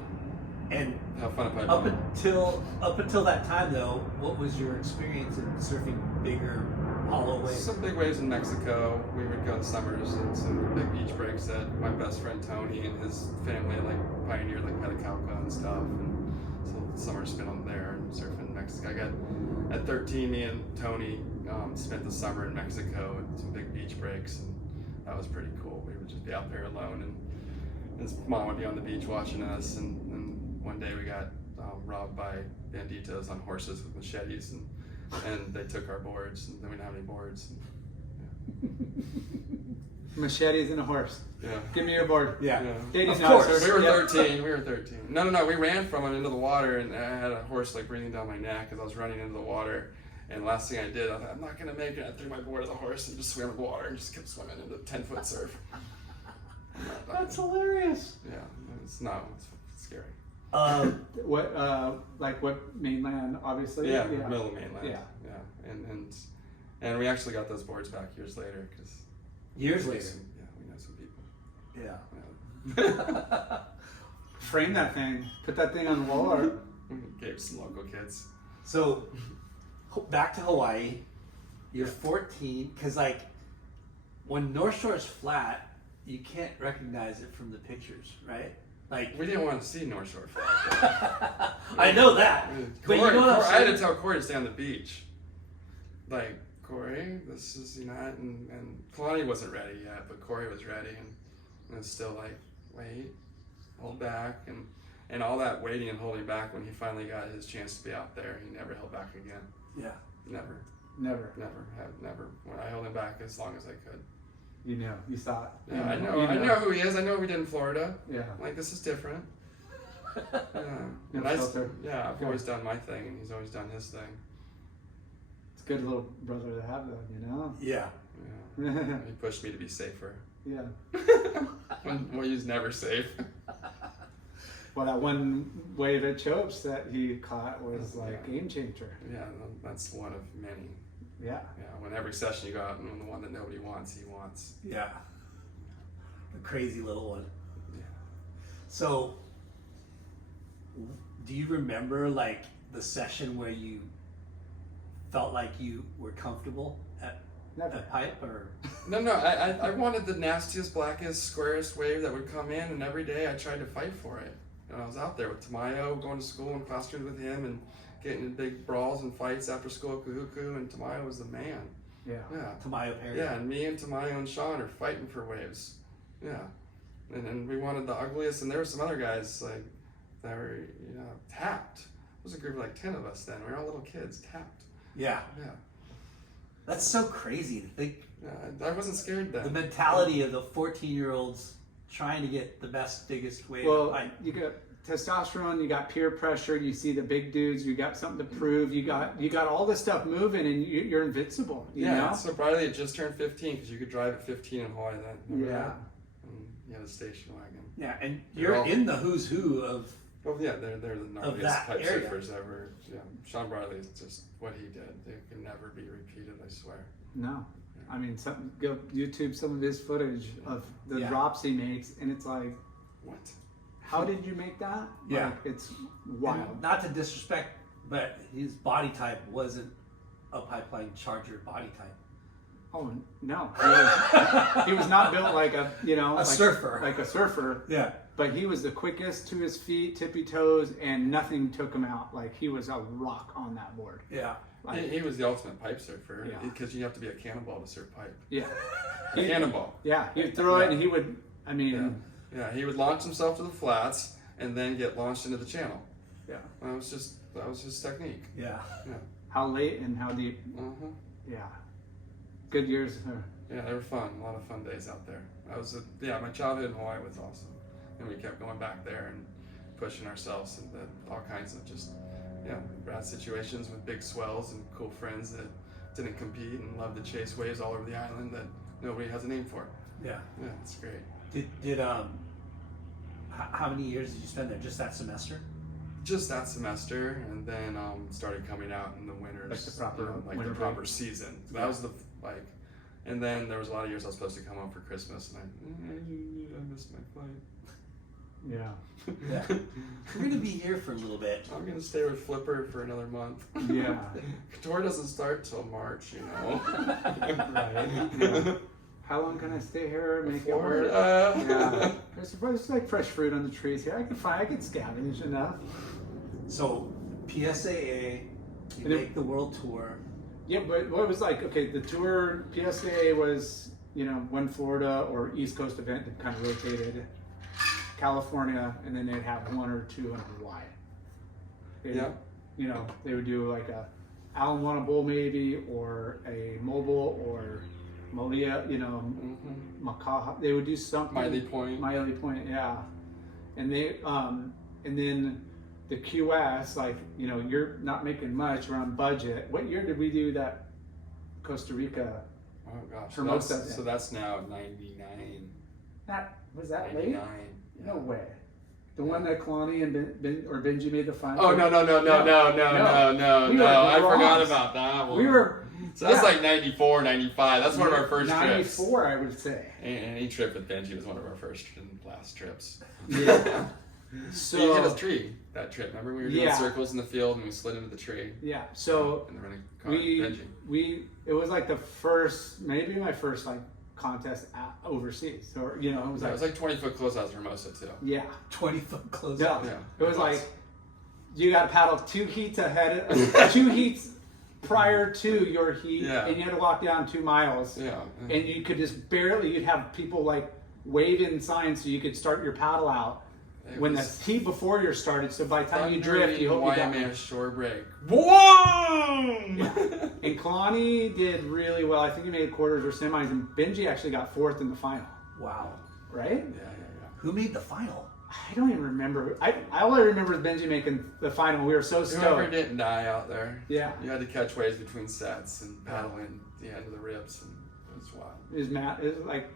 And have fun at up Pipeline. until that time, though, what was your experience in surfing bigger hollow waves? Some big waves in Mexico. We would go in summers and some big beach breaks that my best friend Tony and his family had like pioneered, like Peticalca and stuff. And so the summer spent on there and surfing in Mexico. At 13, me and Tony spent the summer in Mexico with some big beach breaks, and that was pretty cool. We would just be out there alone, and his mom would be on the beach watching us. And one day we got robbed by banditos on horses with machetes, and they took our boards, and then we didn't have any boards. machetes and a horse. Yeah. Give me your board. Yeah. They didn't Of know how to course. surf. We were Yeah. 13. We were 13. No. We ran from it into the water, and I had a horse like breathing down my neck as I was running into the water. And the last thing I did, I thought, I'm not gonna make it. I threw my board at the horse and just swam in the water and just kept swimming into 10-foot surf. That's hilarious. Yeah, it's scary. What like what mainland? Obviously. Yeah, middle of mainland. Yeah. And we actually got those boards back years later because Years later. we know some people. Yeah. Yeah. Frame that thing. Put that thing on the wall. Or Gave some local kids. So, back to Hawaii. You're 14, because like, when North Shore is flat, you can't recognize it from the pictures, right? Like We didn't want to see North Shore flat. I know that. But you know what I'm I had to saying? tell Corey to stay on the beach. Like, Corey, this is, and Kalani wasn't ready yet, but Corey was ready, and it was still like, wait, hold back, and all that waiting and holding back. When he finally got his chance to be out there, he never held back again. Yeah. Never. When I held him back as long as I could. You know, you saw it. Yeah, I know. You I know who he is. I know what we did in Florida. Yeah. Like, this is different. Yeah. No And I, filter. yeah, I've Good. always done my thing, and he's always done his thing. It's a good little brother to have, though. You know. Yeah. Yeah. He pushed me to be safer. Yeah. When he's never safe. Well, that one wave at Chopes that he caught was like game changer. Yeah, that's one of many. Yeah. Yeah, when every session you go out and the one that nobody wants, he wants. Yeah. The crazy little one. Yeah. So, do you remember like the session where you felt like you were comfortable at Never. pipe or? No, I wanted the nastiest, blackest, squarest wave that would come in, and every day I tried to fight for it. And I was out there with Tamayo, going to school and classrooms with him, and getting in big brawls and fights after school at Kahuku, and Tamayo was the man. Yeah. Yeah. Tamayo Perry. Yeah, and me and Tamayo and Sean are fighting for waves. Yeah. And we wanted the ugliest, and there were some other guys like that were, tapped. It was a group of like 10 of us then. We were all little kids, tapped. Yeah. Yeah. That's so crazy to think. Yeah, I wasn't scared then. The mentality of the 14-year-olds trying to get the best, biggest wave. Well, Like, you got testosterone, you got peer pressure, you see the big dudes, you got something to prove, you got all this stuff moving, and you're invincible. You know? So Briley had just turned 15 because you could drive at 15 in Hawaii then. Remember Yeah. that? And you had a station wagon. yeah, and They're you're all- in the who's who of. Well, yeah, they're the gnarliest that type area. surfers ever. Yeah, Sean Briley is just what he did. It can never be repeated, I swear. No. I mean, go YouTube some of his footage of the Yeah. drops he makes, and it's like, What? how did you make that? Yeah. Like, it's wild. And not to disrespect, but his body type wasn't a pipeline charger body type. Oh no, he was not built like a surfer. like a surfer. Yeah. But he was the quickest to his feet, tippy toes, and nothing took him out. Like he was a rock on that board. Yeah. Like, He was the ultimate pipe surfer Yeah. because you have to be a cannonball to surf pipe. yeah, A cannonball. yeah. He'd throw it, and he would. I mean, Yeah, he would launch himself to the flats and then get launched into the channel. yeah. That was his technique. Yeah. Yeah. How late and how deep. Uh-huh. Yeah. Good years. Yeah, they were fun. A lot of fun days out there. My childhood in Hawaii was awesome. And we kept going back there and pushing ourselves into all kinds of just, bad situations with big swells and cool friends that didn't compete and loved to chase waves all over the island that nobody has a name for. Yeah. Yeah, it's great. Did how many years did you spend there? Just that semester? Just that semester, and then started coming out in the winters, Like the proper winter the break. proper season. That was and then there was a lot of years I was supposed to come home for Christmas, and I missed my flight. Yeah. Yeah. We're gonna be here for a little bit. I'm gonna stay with Flipper for another month. Yeah. Tour doesn't start till March, Right. Yeah. How long can I stay here and make it work? Florida. Yeah. There's like fresh fruit on the trees here. I can scavenge enough. So PSAA, you And it- make the world tour. Yeah, but what was like, okay, the tour, PSA was, one Florida or East Coast event that kind of rotated. California, and then they'd have one or two in Hawaii. Yeah. They would do like a Alan Wanna Bowl maybe, or a mobile, or Malia, Makaha. They would do something. Miley Point. Miley Point, yeah. And they, and then the QS, like, you're not making much, we're on budget. What year did we do that Costa Rica? Oh gosh. Hermosa. So that's now 99. Was that 99. late? No way. The one that Kalani and Benji made the final. Oh no! We were I forgot bronze. about that one. We were. So that's like 94, 95. That's one of our first trips. 94, I would say. Any trip with Benji was one of our first and last trips. Yeah. So you hit a tree that trip. Remember we were doing Yeah. circles in the field and we slid into the tree. Yeah. So And then running car, we Benji. it was like maybe my first like contest overseas. So, you know, it was Yeah, it like, was like 20-foot closeouts Hermosa too. yeah. 20-foot close. Yeah. Yeah, It was it like, was. you got to paddle 2 heats ahead, 2 heats prior to your heat, Yeah. and you had to walk down 2 miles. Yeah. And you could just barely, you'd have people like waving signs so you could start your paddle out It when was the heat before yours started. So by the time you drift, you hope you got Waimea shore break. Boom! And Kalani did really well. I think he made quarters or semis, and Benji actually got 4th in the final. Wow. Right? Yeah. Who made the final? I don't even remember. I all I remember is Benji making the final. We were so Whoever stoked. didn't die out there. Yeah. You had to catch waves between sets and paddle in the end of the ribs, and it was wild. It was Matt. It was like,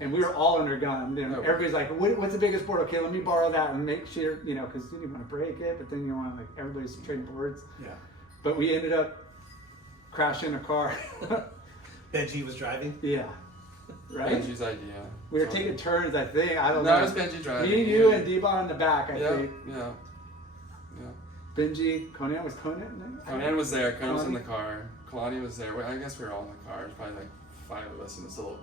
and we were all under gun. And Oh. everybody's like, "What's the biggest board? Okay, let me borrow that and make sure, you know, because you didn't want to break it, but then you want like everybody's trading boards." Yeah. But we ended up crashing a car. Benji was driving. Yeah. Right. Benji's idea. We were So- taking turns. I think I don't No, know. it was Benji driving. Me, you, and D-Bon in the back. I Yeah, think yeah. Benji, Conan was Conan. there? Conan was there. Conan was in Kalani? the car. Kalani was there. Well, I guess we were all in the car. There's probably like 5 of us in this little,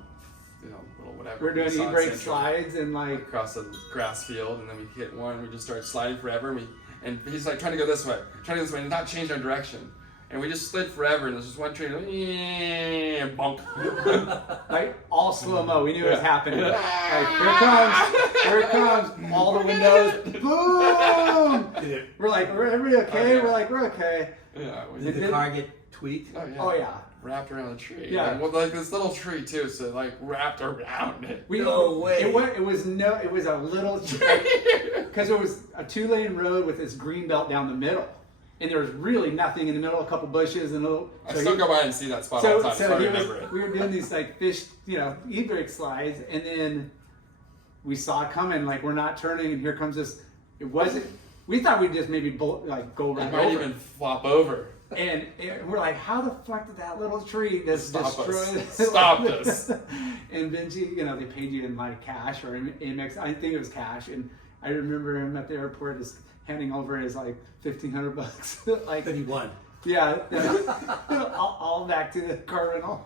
little whatever. We're doing Nissan e-brake Sentra slides and like, across a grass field, and then we hit one. We just started sliding forever. And he's like trying to go this way, and not change our direction. And we just slid forever, and there's just one tree, and bonk. like all slow mo. We knew it was Yeah. happening. Like, here it comes. All the windows, boom. We're like, are everybody okay? Oh, yeah. We're like, we're okay. Yeah, Did the car get tweaked? Oh yeah. Oh yeah. Wrapped around the tree. Yeah. And, well, like this little tree too, so like wrapped around it. No way. It was a little because it was a 2-lane road with this green belt down the middle, and there was really nothing in the middle. A couple bushes and a little. I still go by and see that spot all the time, so I remember it. We were doing these like fish, you know, e-brake slides, and then we saw it coming. Like we're not turning, and here comes this. It wasn't. We thought we'd just maybe go It right might over. even flop over. And we're like, how the fuck did that little tree just Stop destroy us. Stopped us. And Benji, you know, they paid you in like cash or in Amex. I think it was cash. And I remember him at the airport just handing over his like $1,500. Like, Then he won. yeah, all back to the car rental.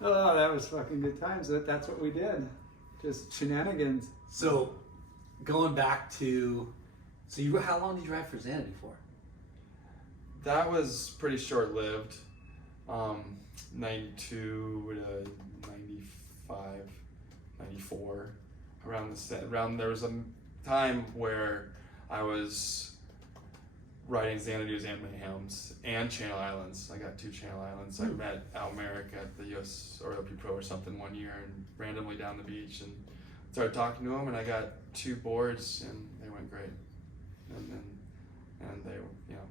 Oh, that was fucking good times. That's what we did. Just shenanigans. So, going back to, how long did you ride for Xanadu for? That was pretty short-lived. 92 to 95, 94. There was a time where I was riding Xanadu's and Mayhems and Channel Islands. I got 2 Channel Islands. I met Al Merrick at the US or OP Pro or something one year, and randomly down the beach, and started talking to him, and I got 2 boards, and they went great. And they, you know,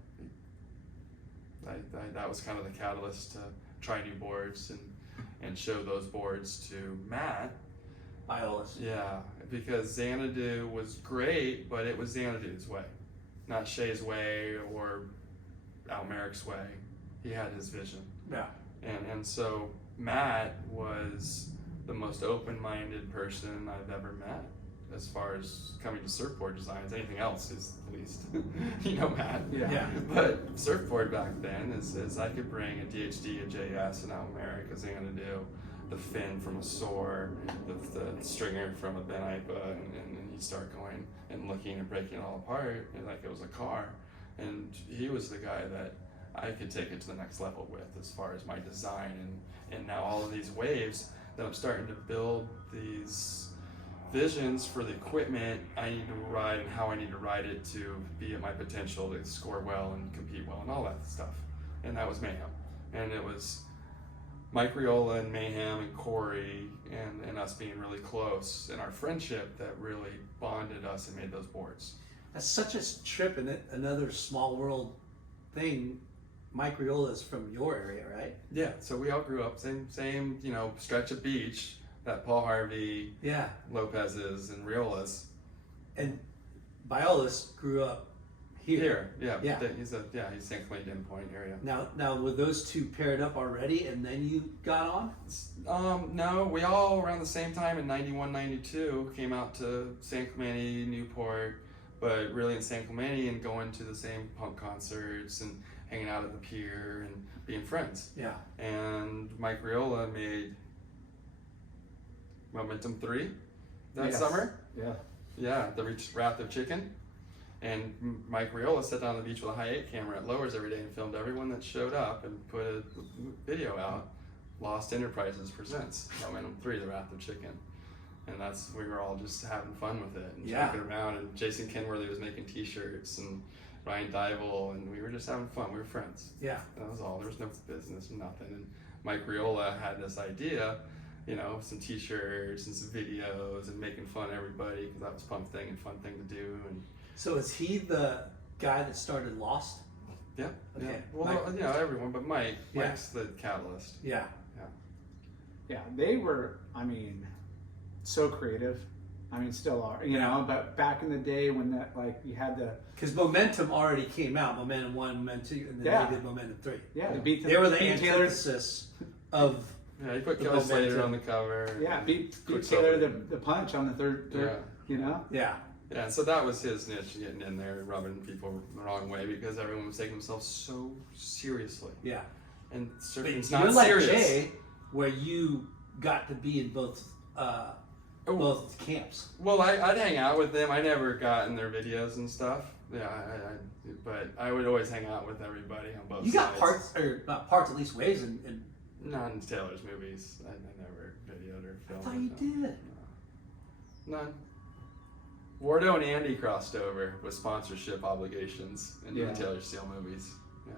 that was kind of the catalyst to try new boards and show those boards to Matt. Biolis. Yeah, because Xanadu was great, but it was Xanadu's way, not Shea's way or Al Merrick's way. He had his vision. Yeah. And so Matt was the most open-minded person I've ever met as far as coming to surfboard designs. Anything else is the least. You know Matt. Yeah. But surfboard back then is I could bring a DHD, a JS, an Al Merrick, a Xanadu, the fin from a Soar, the stringer from a Ben Ipa, and he'd start going and looking and breaking it all apart and like it was a car. And he was the guy that I could take it to the next level with as far as my design and now all of these waves that I'm starting to build these visions for the equipment I need to ride and how I need to ride it to be at my potential to score well and compete well and all that stuff. And that was Mayhem. And it was Mike Riola and Mayhem and Corey and us being really close and our friendship that really bonded us and made those boards. That's such a trip and another small world thing. Mike Riola is from your area, right? Yeah, so we all grew up same you know, stretch of beach that Paul Harvey, Yeah. Lopez's, and Riola's. And Biolis grew up here. Yeah. Yeah. He's San Clemente Point area. Now were those two paired up already and then you got on? No, we all around the same time in 91, 92 came out to San Clemente, Newport, but really in San Clemente and going to the same punk concerts and hanging out at the pier and being friends. Yeah. And Mike Riola made Momentum 3 that Yes. summer. Yeah. Yeah, the Wrath of Chicken. And Mike Riola sat down on the beach with a high 8 camera at Lowers every day and filmed everyone that showed up and put a video out. Lost Enterprises presents Momentum 3, the Wrath of Chicken. And we were all just having fun with it and joking around. And Jason Kenworthy was making t-shirts and Ryan Dival, and we were just having fun. We were friends. Yeah. That was all. There was no business, nothing. And Mike Riola had this idea, some t-shirts and some videos and making fun of everybody because that was a fun thing to do. And So is he the guy that started Lost? yeah, Okay. yeah. Well, everyone, but Mike's the catalyst. Yeah. Yeah, they were, so creative. Still are, but back in the day when you had the... Because Momentum already came out, Momentum 1, Momentum 2, and then they did Momentum 3. Yeah, they were the antithesis of... Yeah, you put Kelly Slater on the cover. Yeah, beat Taylor the punch on the third, Yeah. Yeah, so that was his niche, getting in there, rubbing people the wrong way because everyone was taking themselves so seriously. Yeah. And But surfing's you're not like serious. Shea, where you got to be in both camps. Well, I'd hang out with them. I never got in their videos and stuff. Yeah, but I would always hang out with everybody on both sides. You got parts, or not parts, at least waves, and Not in Taylor's movies. I never videoed or I filmed. thought you did. No. None. Wardo and Andy crossed over with sponsorship obligations in the Taylor Steele movies. Yeah.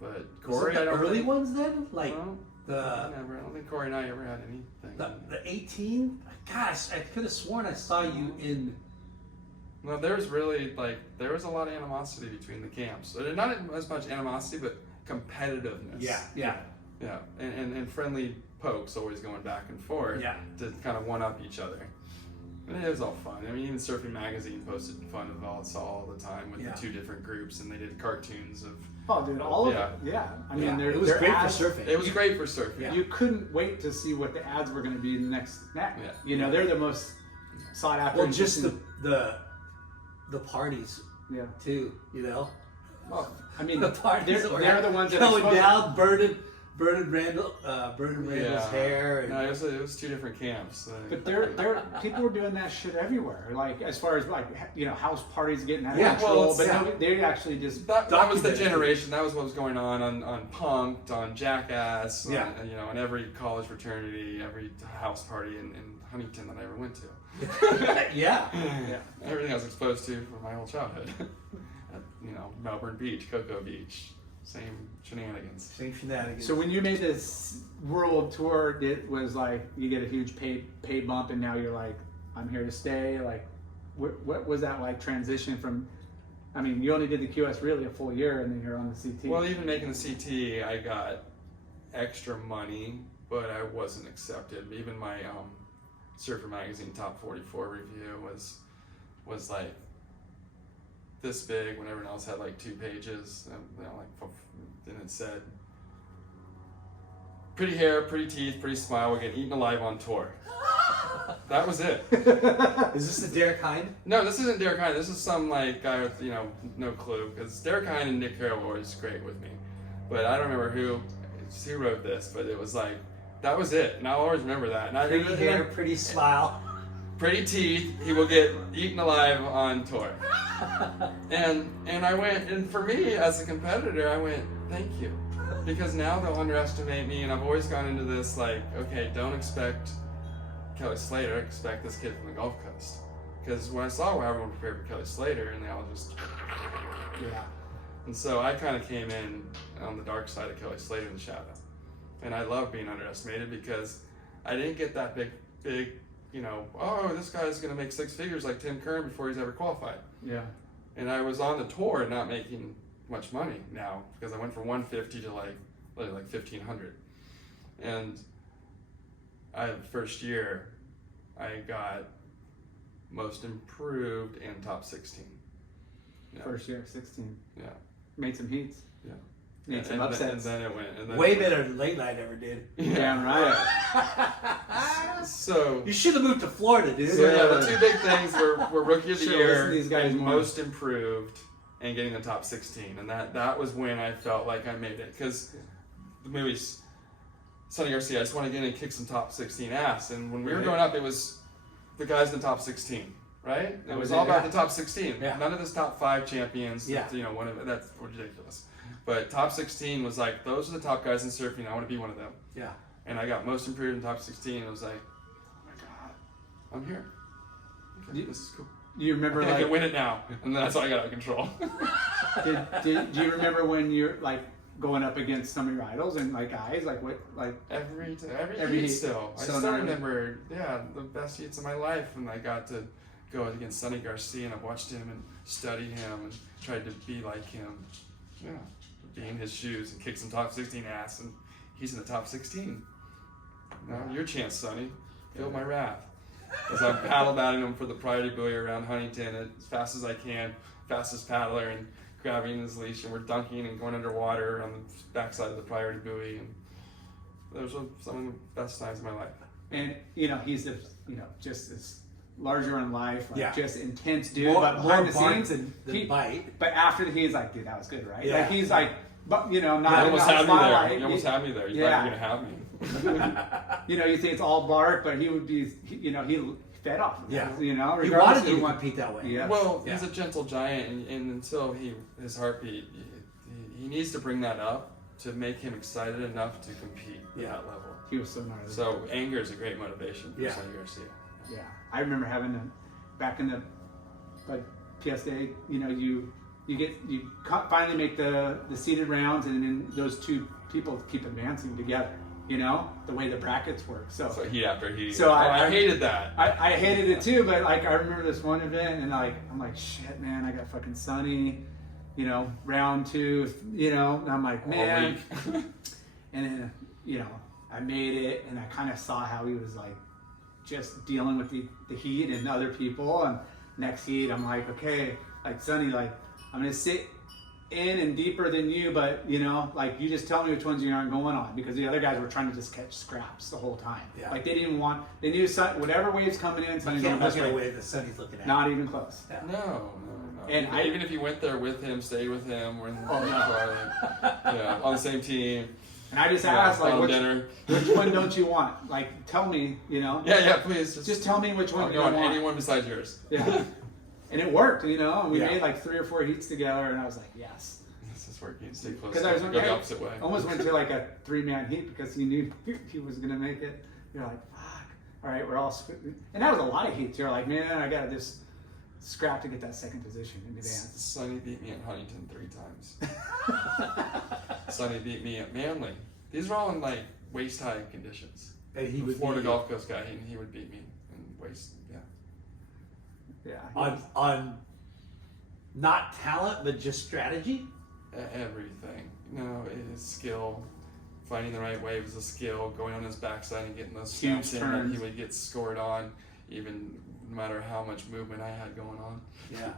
But Corey, Was it the I don't early think, ones then? Like no, the never. I don't think Corey and I ever had anything. the 18? Gosh, I could have sworn I saw you in. No, there was a lot of animosity between the camps. Not as much animosity, but competitiveness. Yeah. Yeah, and friendly pokes always going back and forth to kind of one up each other. And it was all fun. Even Surfing Magazine posted fun of us all the time with the two different groups, and they did cartoons of. Oh, dude, all of it. Yeah. It was great for surfing. It was great for surfing. Yeah. You couldn't wait to see what the ads were going to be in the next snack. Yeah. They're the most sought after. Well, just the parties. Yeah. Too. Well, The parties they're the ones that going are down, burning Randall's hair. And, No, it was two different camps. But people were doing that shit everywhere. As far as house parties getting out of control. They actually just that was the generation. That was what was going on Punk'd, on Jackass, on every college fraternity, every house party in Huntington that I ever went to. Everything I was exposed to from my whole childhood. Melbourne Beach, Cocoa Beach. Same shenanigans. So when you made this world tour, it was you get a huge pay bump, and now you're I'm here to stay. What was that transition from? You only did the QS really a full year, and then you're on the CT. Well, even making the CT, I got extra money, but I wasn't accepted. Even my Surfer Magazine Top 44 review was this big when everyone else had 2 pages, and it said, "Pretty hair, pretty teeth, pretty smile, we're getting eaten alive on tour." That was it. Is this the Derek Hind? No, this isn't Derek Hind. This is some guy with no clue, because Derek Hind and Nick Carroll were always great with me, but I don't remember who wrote this, but it was that was it, and I'll always remember that. And Pretty hair, pretty smile. Pretty teeth, he will get eaten alive on tour. And I went, and for me as a competitor, I went, thank you. Because now they'll underestimate me, and I've always gone into this okay, don't expect Kelly Slater, expect this kid from the Gulf Coast. Because when I saw how everyone prepared for Kelly Slater, and they all just, And so I kind of came in on the dark side of Kelly Slater in the shadow. And I love being underestimated because I didn't get that big, this guy's going to make 6 figures like Tim Kern before he's ever qualified. Yeah. And I was on the tour not making much money now because I went from 150 to like 1,500. And first year, I got most improved and top 16. Yeah. First year, 16. Yeah. Made some heats. Yeah. Made some upsets. And then it went. And then Way better than Late Night ever did. Damn right. So You should have moved to Florida, dude. So yeah, the 2 big things were Rookie of the Should've Year listened to these guys and more. Most Improved and getting the top 16. And that was when I felt like I made it. Because the movies, Sonny Garcia, I just want to get in and kick some top 16 ass. And when we were Right. growing up, it was the guys in the top 16, right? It was all about the top 16. Yeah. None of this top 5 champions. Yeah. You know, that's ridiculous. But top 16 was like, those are the top guys in surfing. I want to be one of them. Yeah. And I got most improved in top 16. It was like, oh my God, I'm here. Okay, this is cool. Do you remember I like? can win it now. And that's how I got out of control. Do you remember when you're like going up against some of your idols and like guys like what like? Every Every heat heat. still. I So still now- remember, the best heats of my life, and I got to go against Sonny Garcia, and I watched him and study him and tried to be like him. Yeah, be in his shoes and kick some top 16 ass, and he's in the top 16. Now your chance, Sonny. Feel my wrath. As I'm paddle batting him for the priority buoy around Huntington as fast as I can, fastest paddler, and grabbing his leash, and we're dunking and going underwater on the backside of the priority buoy, and those were some of the best times of my life. And you know he's the just this larger in life, like Yeah. just intense dude. More, but more behind the bark scenes, than bite. But after he's like, dude, that was good, right? Yeah. Like he's like, but you know, not You in almost the had me there. spotlight. You almost had me there. You Yeah. thought you were gonna have me. You know, you think it's all bark, but he would be, he fed off of Yeah. that, you know, He regardless wanted you of to what- compete that way. Yeah. Well, Yeah. he's a gentle giant, and until his heartbeat, he needs to bring that up to make him excited enough to compete at Yeah. that level. He was so gnarly. So anger is a great motivation for Yeah. Sonny Garcia. Yeah, I remember having back in the like PSA, you know, you finally make the seeded rounds, and then those two people keep advancing together. You know, the way the brackets work. So heat after heat. So I hated that. I hated it too, but like I remember this one event, and like I'm like, shit, man, I got fucking Sonny, you know, round 2, you know, and I'm like, All man, week. and then you know, I made it, and I kind of saw how he was like just dealing with the heat and other people, and next heat, I'm like, okay, like Sonny, like I'm gonna sit in and deeper than you, but you know, like you just tell me which ones you aren't going on, because the other guys were trying to just catch scraps the whole time. Yeah. Like they didn't want, they knew whatever wave's coming in, You Sonny's can't going look this at a way. way that Sonny's looking at. Not even close. Yeah. No. And even if you went there with him, stayed with him, we're in the Oh, no. car, on the same team. And I just asked, like, on which dinner. one don't you want? Like, tell me, you know. Yeah, please. Just tell me which one I'll you go on don't want. anyone besides yours. Yeah. And it worked, you know. And we Yeah. made like 3 or 4 heats together, and I was like, yes. This is working. Stay close. Because I was Go the opposite way. almost went to like a 3-man heat because he knew he was gonna make it. You're like, fuck. All right, we're all, and that was a lot of heats. You're like, man, I gotta just scrap to get that second position in advance. Sonny beat me at Huntington 3 times. Sonny beat me at Manly. These were all in like waist high conditions. And he would Florida beat Gulf Coast guy, and he would beat me in waist. Yeah. Yeah. on not talent but just strategy. Everything. No, it is skill. Finding the right wave is a skill. Going on his backside and getting those Huge snaps in that turns. he would get scored on, even no matter how much movement I had going on. Yeah.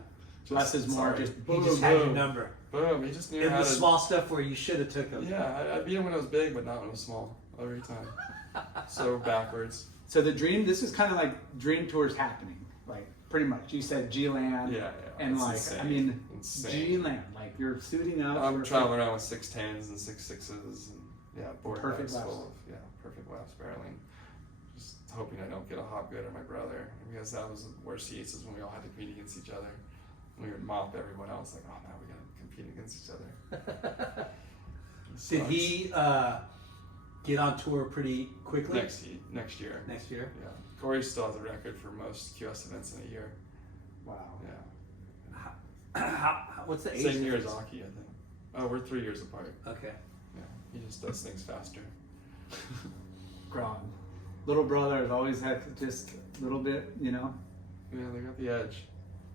Less is more. sorry. Just He boom, just had your boom. number. Boom. He just knew In how the to. small stuff where you should have took him. Yeah, I beat him when it was big, but not when it was small. Every time. So backwards. So the dream. This is kind of like dream tours happening. Like pretty much. You said G-Land. Yeah. And it's like, insane. I mean, Insane. G-Land. Like you're suiting up. I'm you're- traveling around with 6'10s and 6'6s and board Perfect laps laps. full of perfect laps barreling. Just hoping I don't get a hop good or my brother, because that was the worst heats is when we all had to compete against each other. We would mop everyone else like, oh now we gotta compete against each other. Did Sucks. he get on tour pretty quickly? next year? Next year? Yeah, Corey still has a record for most QS events in a year. Wow. Yeah, What's the age? same year as difference? Aki, I think. Oh, we're 3 years apart. Okay. Yeah, he just does things faster. Grown. Little brother has always had to just a little bit, you know. Yeah, they got the edge.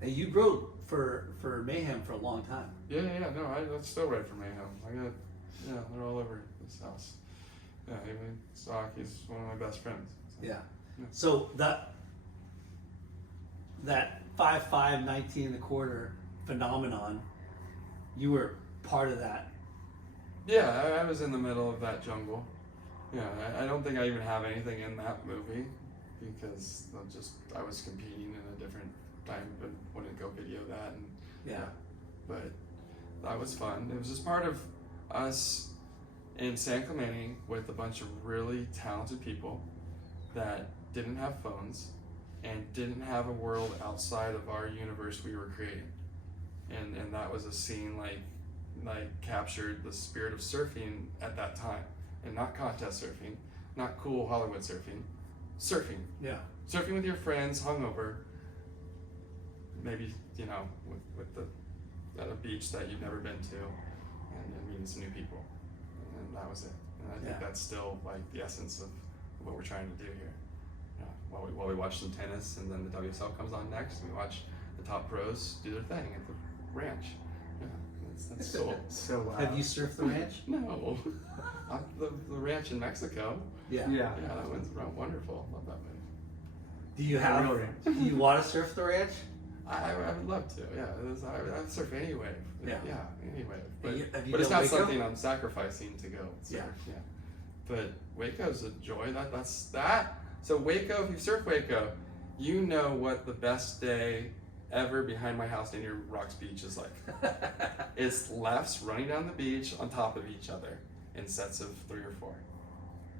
And you rode for Mayhem for a long time. Yeah, no, I still ride for Mayhem. They're all over this house. Yeah, even Aki's one of my best friends. So. Yeah. So that 5'5", 19 and a quarter phenomenon, you were part of that. Yeah, I was in the middle of that jungle. Yeah, I don't think I even have anything in that movie because I was competing in a different time, but wouldn't go video that. And Yeah. but that was fun. It was just part of us in San Clemente with a bunch of really talented people that didn't have phones and didn't have a world outside of our universe we were creating. And that was a scene like captured the spirit of surfing at that time. And not contest surfing, not cool Hollywood surfing. Surfing. Yeah. Surfing with your friends, hungover, maybe, you know, with at a beach that you've never been to, and meeting some new people. And that was it. And I think that's still like the essence of what we're trying to do here. While we watch some tennis, and then the WSL comes on next, and we watch the top pros do their thing at the ranch. Yeah, that's cool. So wow. Have you surfed the ranch? No, the ranch in Mexico. Yeah. Yeah. Yeah, that one's wonderful. Love that move. Do you real ranch. do you want to surf the ranch? I would love to. Yeah, I'd surf any wave. Yeah. Any wave. But, Have you but it's done not Waco? something I'm sacrificing to go surf. Yeah. But Waco's a joy. That's that. So Waco, if you surf Waco, you know what the best day ever behind my house near Rocks Beach is like. It's lefts running down the beach on top of each other in sets of 3 or 4.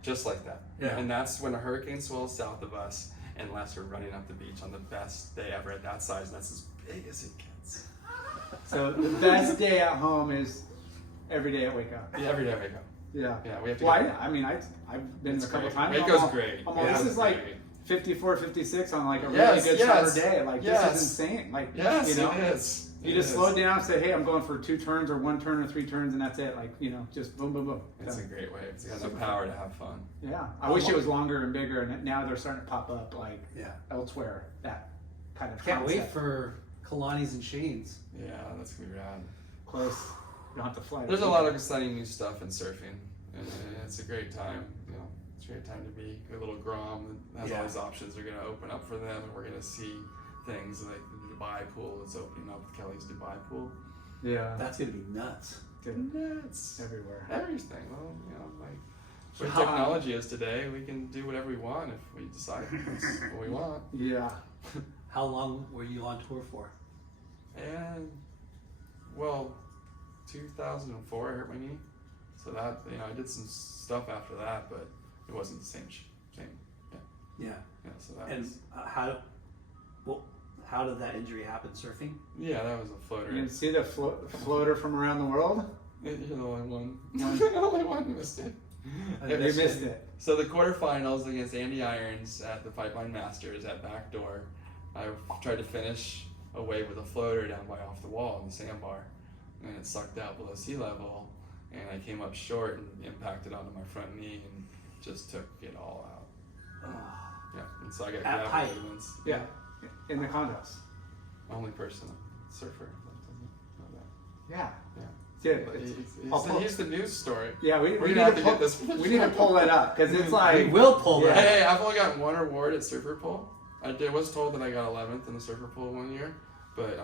Just like that. Yeah. And that's when a hurricane swells south of us and lefts are running up the beach on the best day ever at that size, and that's as big as it gets. So the best day at home is every day at Waco. Yeah, every day at Waco. Yeah. Yeah, we have to Well, go. I've been It's a couple great. times. Waco's great. This is like great. 54, 56 on like a really Yes, good yes, summer day. Like yes. this is insane. Like Yes, you know, it is. you It just is. slow down, say, hey, I'm going for 2 turns or 1 turn or 3 turns, and that's it. Like, you know, just boom, boom, boom. It's So, a great wave. It's got the power to have fun. yeah. I wish it was longer and bigger, and now they're starting to pop up like Yeah. elsewhere. That kind of Can't wait concept. for Kalani's and Shane's. Yeah, that's gonna be rad. Close. You don't have to fly. There's a lot of exciting new stuff in surfing, and it's a great time. You know, it's a great time to be a little Grom that has all these options are gonna open up for them, and we're gonna see things like the Dubai pool that's opening up with Kelly's Dubai pool. Yeah. That's gonna be nuts. Nuts. Everywhere. Everything. Well, you know, like what How- technology is today, we can do whatever we want if we decide that's what we want. Yeah. How long were you on tour for? And well, 2004 I hurt my knee, so that I did some stuff after that, but it wasn't the same. Yeah. Yeah. So that And was how did that injury happen? Surfing? that was a floater. You see the floater from around the world? You're the only one. The only one who missed it. You missed it. So the quarterfinals against Andy Irons at the Pipeline Masters at Backdoor, I tried to finish a wave with a floater down by off the wall in the sandbar, and it sucked out below sea level, and I came up short and impacted onto my front knee and just took it all out. Yeah, and so I got At grabbed height. once. Yeah. In the condos. Only person, surfer, that doesn't know that. Yeah. Yeah. Dude, But it's- he's the news story. yeah, we We're need gonna have to to pull, get this. we need to pull that up because it's We like will pull Yeah. that. Hey, I've only gotten 1 award at Surfer Pool. I was told that I got 11th in the Surfer Pool 1 year, but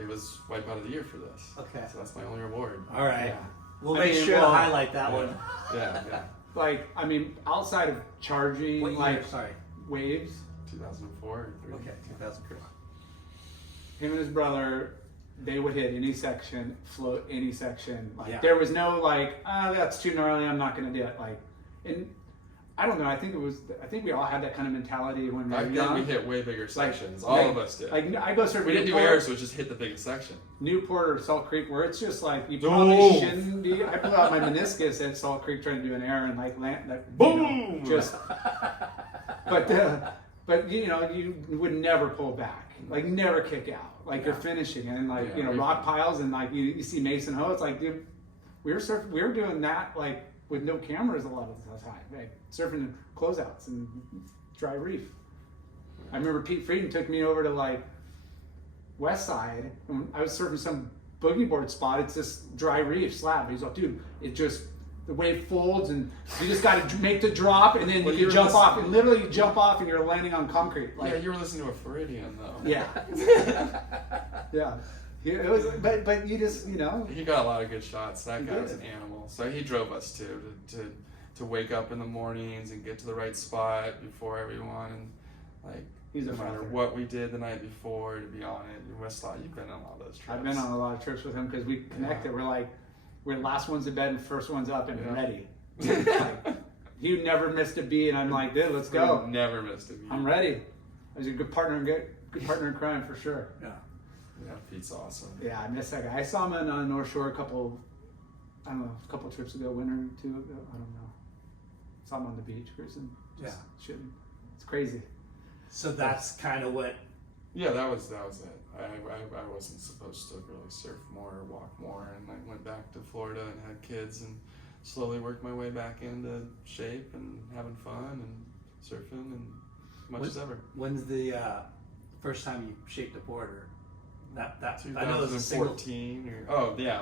it was Wipeout of the Year for this. Okay. So that's my only award. All right. Yeah. We'll I make mean, sure well, to highlight that Yeah. one. Yeah. like I mean outside of charging What year? like Sorry. waves, 2004 or 3. Okay. 2004. him and his brother, they would hit any section, float any section. Like Yeah. there was no like, that's too gnarly, I'm not gonna do it. Like, and I don't know. I think we all had that kind of mentality when we were Back then young. we hit way bigger sections. like- All of us did. Like I go surfing we didn't do Newport, air, so just hit the biggest section. Newport or Salt Creek, where it's just like you Oh. probably shouldn't be. I blew out my meniscus at Salt Creek trying to do an air and like land. Like, Boom! Just. But you would never pull back, like never kick out, like you're finishing, and like Yeah, rock piles, and like you see Mason Ho. It's like, dude, we were doing that like with no cameras a lot of the time, like surfing closeouts and dry reef. I remember Pete Frieden took me over to like West Side, and I was surfing some boogie board spot. It's this dry reef slab. He's like, dude, the wave folds, and you just got to make the drop, and then Well, you you were jump off, listening- and literally you jump off, and you're landing on concrete. Like, Yeah, you were listening to a Floridian though. yeah, yeah. It was, but you just, He got a lot of good shots. That He guy was did. an animal. So he drove us to wake up in the mornings and get to the right spot before everyone, and like He's a no matter fighter. what we did the night before to be on it. In Westlaw, you've been on all those trips. I've been on a lot of trips with him because we connected. We're like, we're the last ones in bed and first ones up and Yeah. ready. Like, you never missed a beat, and I'm like, dude, let's go. Never missed a beat. I'm ready. I was a good partner in crime for sure. Yeah. Yeah, Pete's awesome. Yeah, I miss that guy. I saw him on North Shore a couple trips ago, winter or two ago. I don't know. Saw him on the beach cruising. Just shooting. It's crazy. So that's kind of what. Yeah, that was it. I wasn't supposed to really surf more or walk more, and I went back to Florida and had kids and slowly worked my way back into shape and having fun and surfing and much as ever. When's the first time you shaped a board? Or that I know it was a single. 2014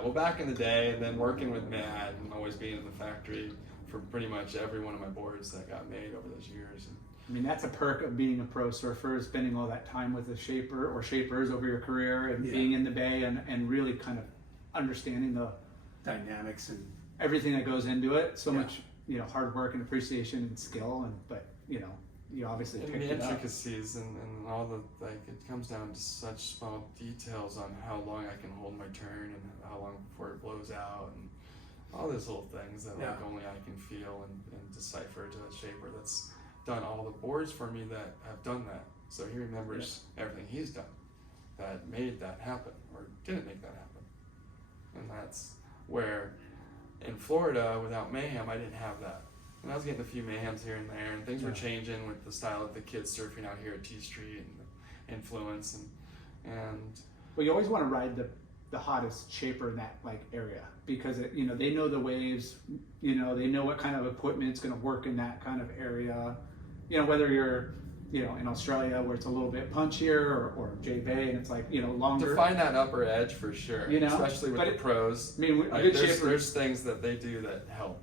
well, back in the day, and then working with Matt and always being in the factory for pretty much every one of my boards that got made over those years. I mean, that's a perk of being a pro surfer, spending all that time with a shaper or shapers over your career and being in the bay and really kind of understanding the dynamics and everything that goes into it. So much, hard work and appreciation and skill, but you obviously And picked the it up. intricacies and all the, it comes down to such small details on how long I can hold my turn and how long before it blows out and all those little things that like only I can feel and decipher to a shaper that's done all the boards for me that have done that. So he remembers everything he's done that made that happen or didn't make that happen. And that's where in Florida without Mayhem, I didn't have that. And I was getting a few mayhems here and there, and things were changing with the style of the kids surfing out here at T Street and the influence and Well, you always want to ride the hottest shaper in that area because they know the waves, they know what kind of equipment's going to work in that kind of area. Whether you're in Australia where it's a little bit punchier or J Bay and it's longer. to find that upper edge for sure, especially with the pros. I mean, there's things that they do that help.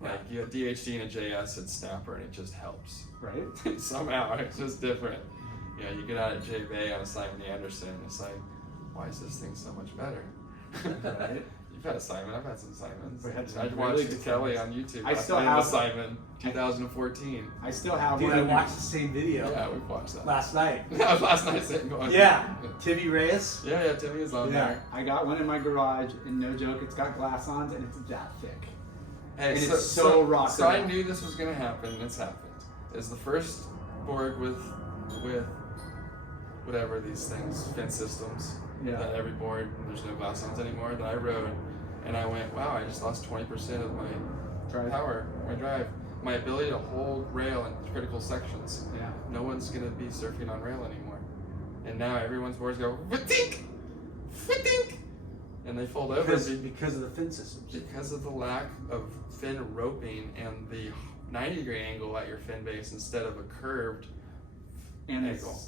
Like you have DHD and a JS at Snapper, and it just helps. Right. Somehow it's just different. You get out at J Bay on a Simon Anderson, it's like, why is this thing so much better? Right. You've had a Simon, I've had some Simons. We had some I really watched good Kelly Simons. on YouTube. I still playing have the Simon 2014. I still have Dude, one. I watched the same video Yeah, we've watched that. last night. Last night sitting going. Yeah, Timmy Reyes. Yeah, Timmy is on there. I got one in my garage, and no joke, it's got glass-ons, and it's that thick. Hey, And it's so rock. So I knew this was gonna happen. And it's happened. It's the first board with whatever these things, fin systems. Yeah. That every board, there's no glass ons anymore. That I rode, and I went, wow, I just lost 20% of my power, my drive, my ability to hold rail in critical sections. Yeah. No one's gonna be surfing on rail anymore. And now everyone's boards go fa-tink, fa-tink, and they fold over Because of the fin systems. because of the lack of fin roping and the 90-degree angle at your fin base instead of a curved And angle.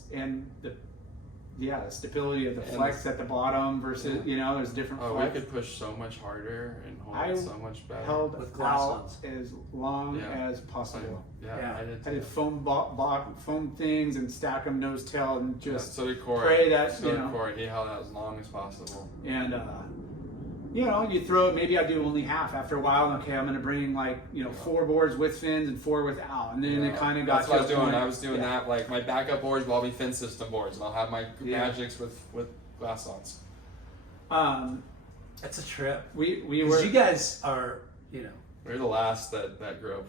The stability of the flex at the bottom versus there's different Oh, flex. we could push so much harder and hold I it so much better. held With glass out ons. as long as possible. Yeah, I did. I did foam things and stack them nose tail and just so did Corey. pray that so did Corey. He held out as long as possible. and you throw it. Maybe I do only half after a while. Okay, I'm going to bring 4 boards with fins and 4 without, and then it kind of got. That's what I was to a doing. point- I was doing that. Like my backup boards will all be fin system boards, and I'll have my magics with glass ons. That's a trip. We were. Because you guys are, We're the last that grew up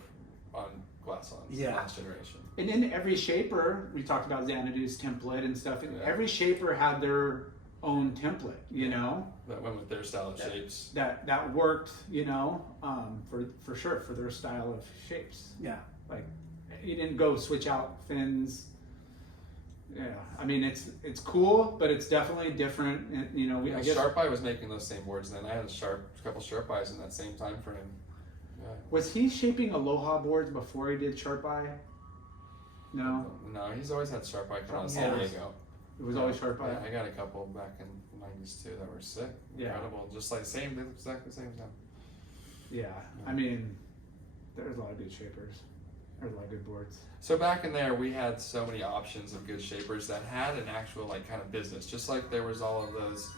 on glass ons. Yeah. Last generation. And in every shaper, we talked about Xanadu's template and stuff. And Yeah. every shaper had their own template, That went with their style of shapes. that worked, for sure for their style of shapes. yeah. Like, you didn't go switch out fins. Yeah, I mean it's cool, but it's definitely different. And, I guess. Sharp Eye was making those same boards then. I had a couple Sharp Eyes in that same time frame. Yeah. Was he shaping Aloha boards before he did Sharp Eye? No, No, he's always had Sharp Eye come out of San Diego. it was always Sharp Eye. Yeah, I got a couple back in the 90s too that were sick. Yeah. Incredible. Just like they look exactly the same as them. Yeah, I mean, there's a lot of good shapers. There's a lot of good boards. So back in there, we had so many options of good shapers that had an actual kind of business. Just like there was all of those,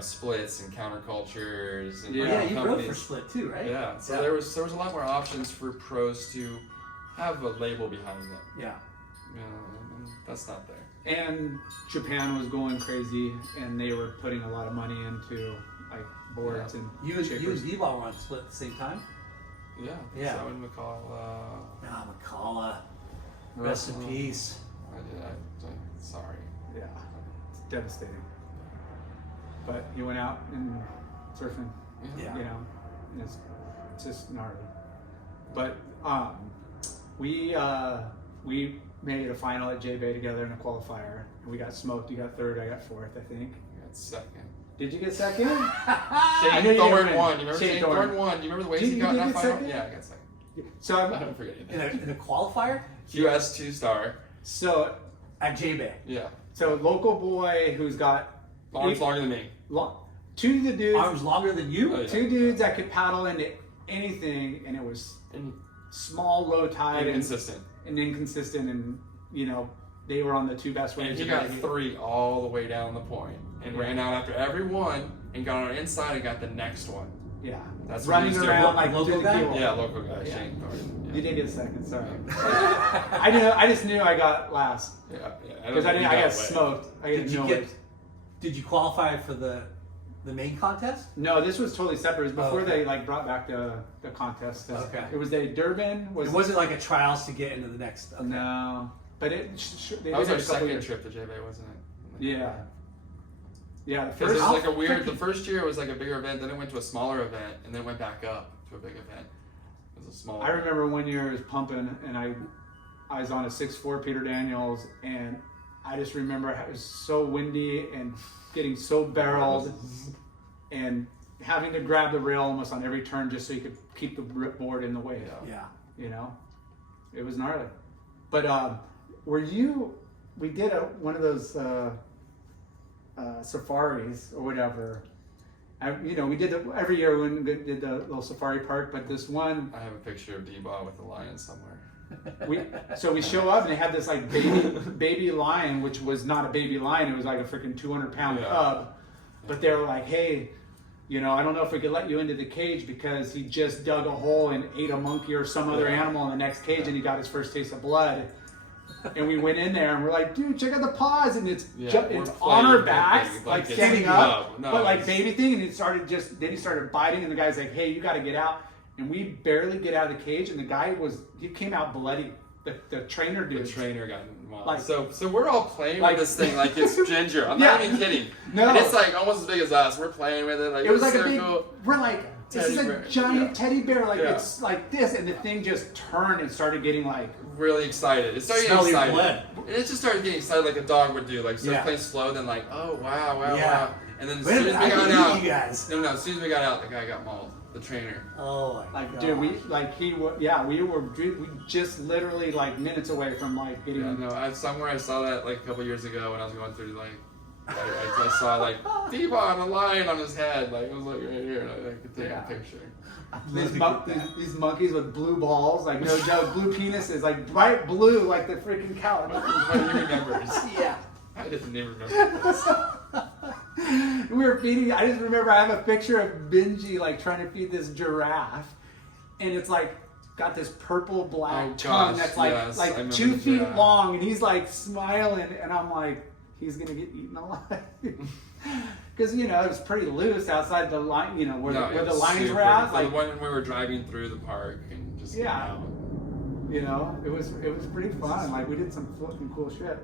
splits and countercultures and Yeah. Yeah, you companies. wrote for Split too, right? Yeah. So there was a lot more options for pros to have a label behind it. Yeah. And that's not there. And Japan was going crazy, and they were putting a lot of money into, like boards and You and shapers. D-Ball were on split at the same time? Yeah. Yeah. So when McCall, McCullough. Rest in peace. sorry. Yeah, it's devastating. But he went out and surfing. Yeah. You know, and it's just gnarly. But we made a final at J-Bay together in a qualifier. And we got smoked. You got third, I got fourth, I think. I got second. Did you get second? Shane knew you Thorne were won. You remember Shane Shane Thorne. Thorne won? Do you remember the ways Did he you got in get that final? second? Yeah, I got second. So I don't forget anything. In a qualifier? US 2-star. So At J-Bay. Yeah. so local boy who's got Arms longer than me. two of the dudes, Arms longer than you? Oh, yeah. two dudes that could paddle into anything, and it was And small, low tide, inconsistent. and inconsistent, and you know they were on the two best And waves. he got 3 all the way down the point and ran out after every one and got on our inside and got the next one. Yeah, That's what running he was doing. around like Local through the guy? keel. Yeah, local guy, Yeah. Shane Thorne. Yeah. You did get second, sorry. I just knew I got last Yeah. because I got away. smoked. I Did got you no get? waves. Did you qualify for the main contest? No, this was totally separate. It was before okay. they like brought back the contest. Okay. It was Durban was It wasn't like a trials to get into the next. Okay. no, but they That was did our it a couple second years. trip to J-Bay, wasn't it? Yeah. Yeah, the Because it first was like a weird. The first year it was like a bigger event, then it went to a smaller event, and then it went back up to a big event. It was a small. I remember one year I was pumping and I was on a 6'4" Peter Daniels, and I just remember it was so windy and getting so barreled and having to grab the rail almost on every turn just so you could keep the board in the wave. Yeah. You know, it was gnarly. But we did one of those safaris or whatever. We did every year we did the little safari park, but this one I have a picture of D-Ball with the lion somewhere. we show up and they had this like baby lion, which was not a baby lion, it was like a freaking 200-pound Yeah. cub. But they were like, hey, I don't know if we could let you into the cage because he just dug a hole and ate a monkey or some other animal in the next cage and he got his first taste of blood. And we went in there and we're like, dude, check out the paws, and it's we're on our playing backs, big, like it's standing no, up, no, but like it's- baby thing, and then he started biting, and the guy's like, hey, you got to get out, and we barely get out of the cage, and the guy he came out bloody. The trainer dude. The trainer got involved. Like- so we're all playing like- with this thing like it's ginger. I'm Yeah. not even kidding. No. And it's like almost as big as us. We're playing with it like It was like circle. we're like, this Teddy is a bear. giant Yeah. teddy bear, like Yeah. it's like this, and the thing just turned and started getting like, Really excited. It started Smell getting your excited. blood. And it just started getting excited like a dog would do. Like so Yeah. playing slow, then like, oh wow, Yeah. wow. And then as Wait a soon as minute, we I got can out, eat you guys. no, as soon as we got out, the guy got mauled. The trainer. Oh my like, god. dude, we just literally like minutes away from like getting. Yeah, no, I saw that like a couple years ago when I was going through like I saw like D-Ball on a lion on his head. Like it was like right here. I could take Yeah. a picture. These monkeys with blue balls, like no joke, blue penises, like bright blue, like the freaking cow. Nobody remembers. Yeah. I didn't even remember this. We were feeding. I just remember I have a picture of Benji like trying to feed this giraffe, and it's like got this purple black Oh, tongue gosh, that's like yes, I remember 2 the feet giraffe. long, and he's like smiling, and I'm like, he's gonna get eaten alive. Because it was pretty loose outside the line, where the lines were at. Like, when we were driving through the park and just Yeah. it was pretty fun. Like we did some fucking cool shit.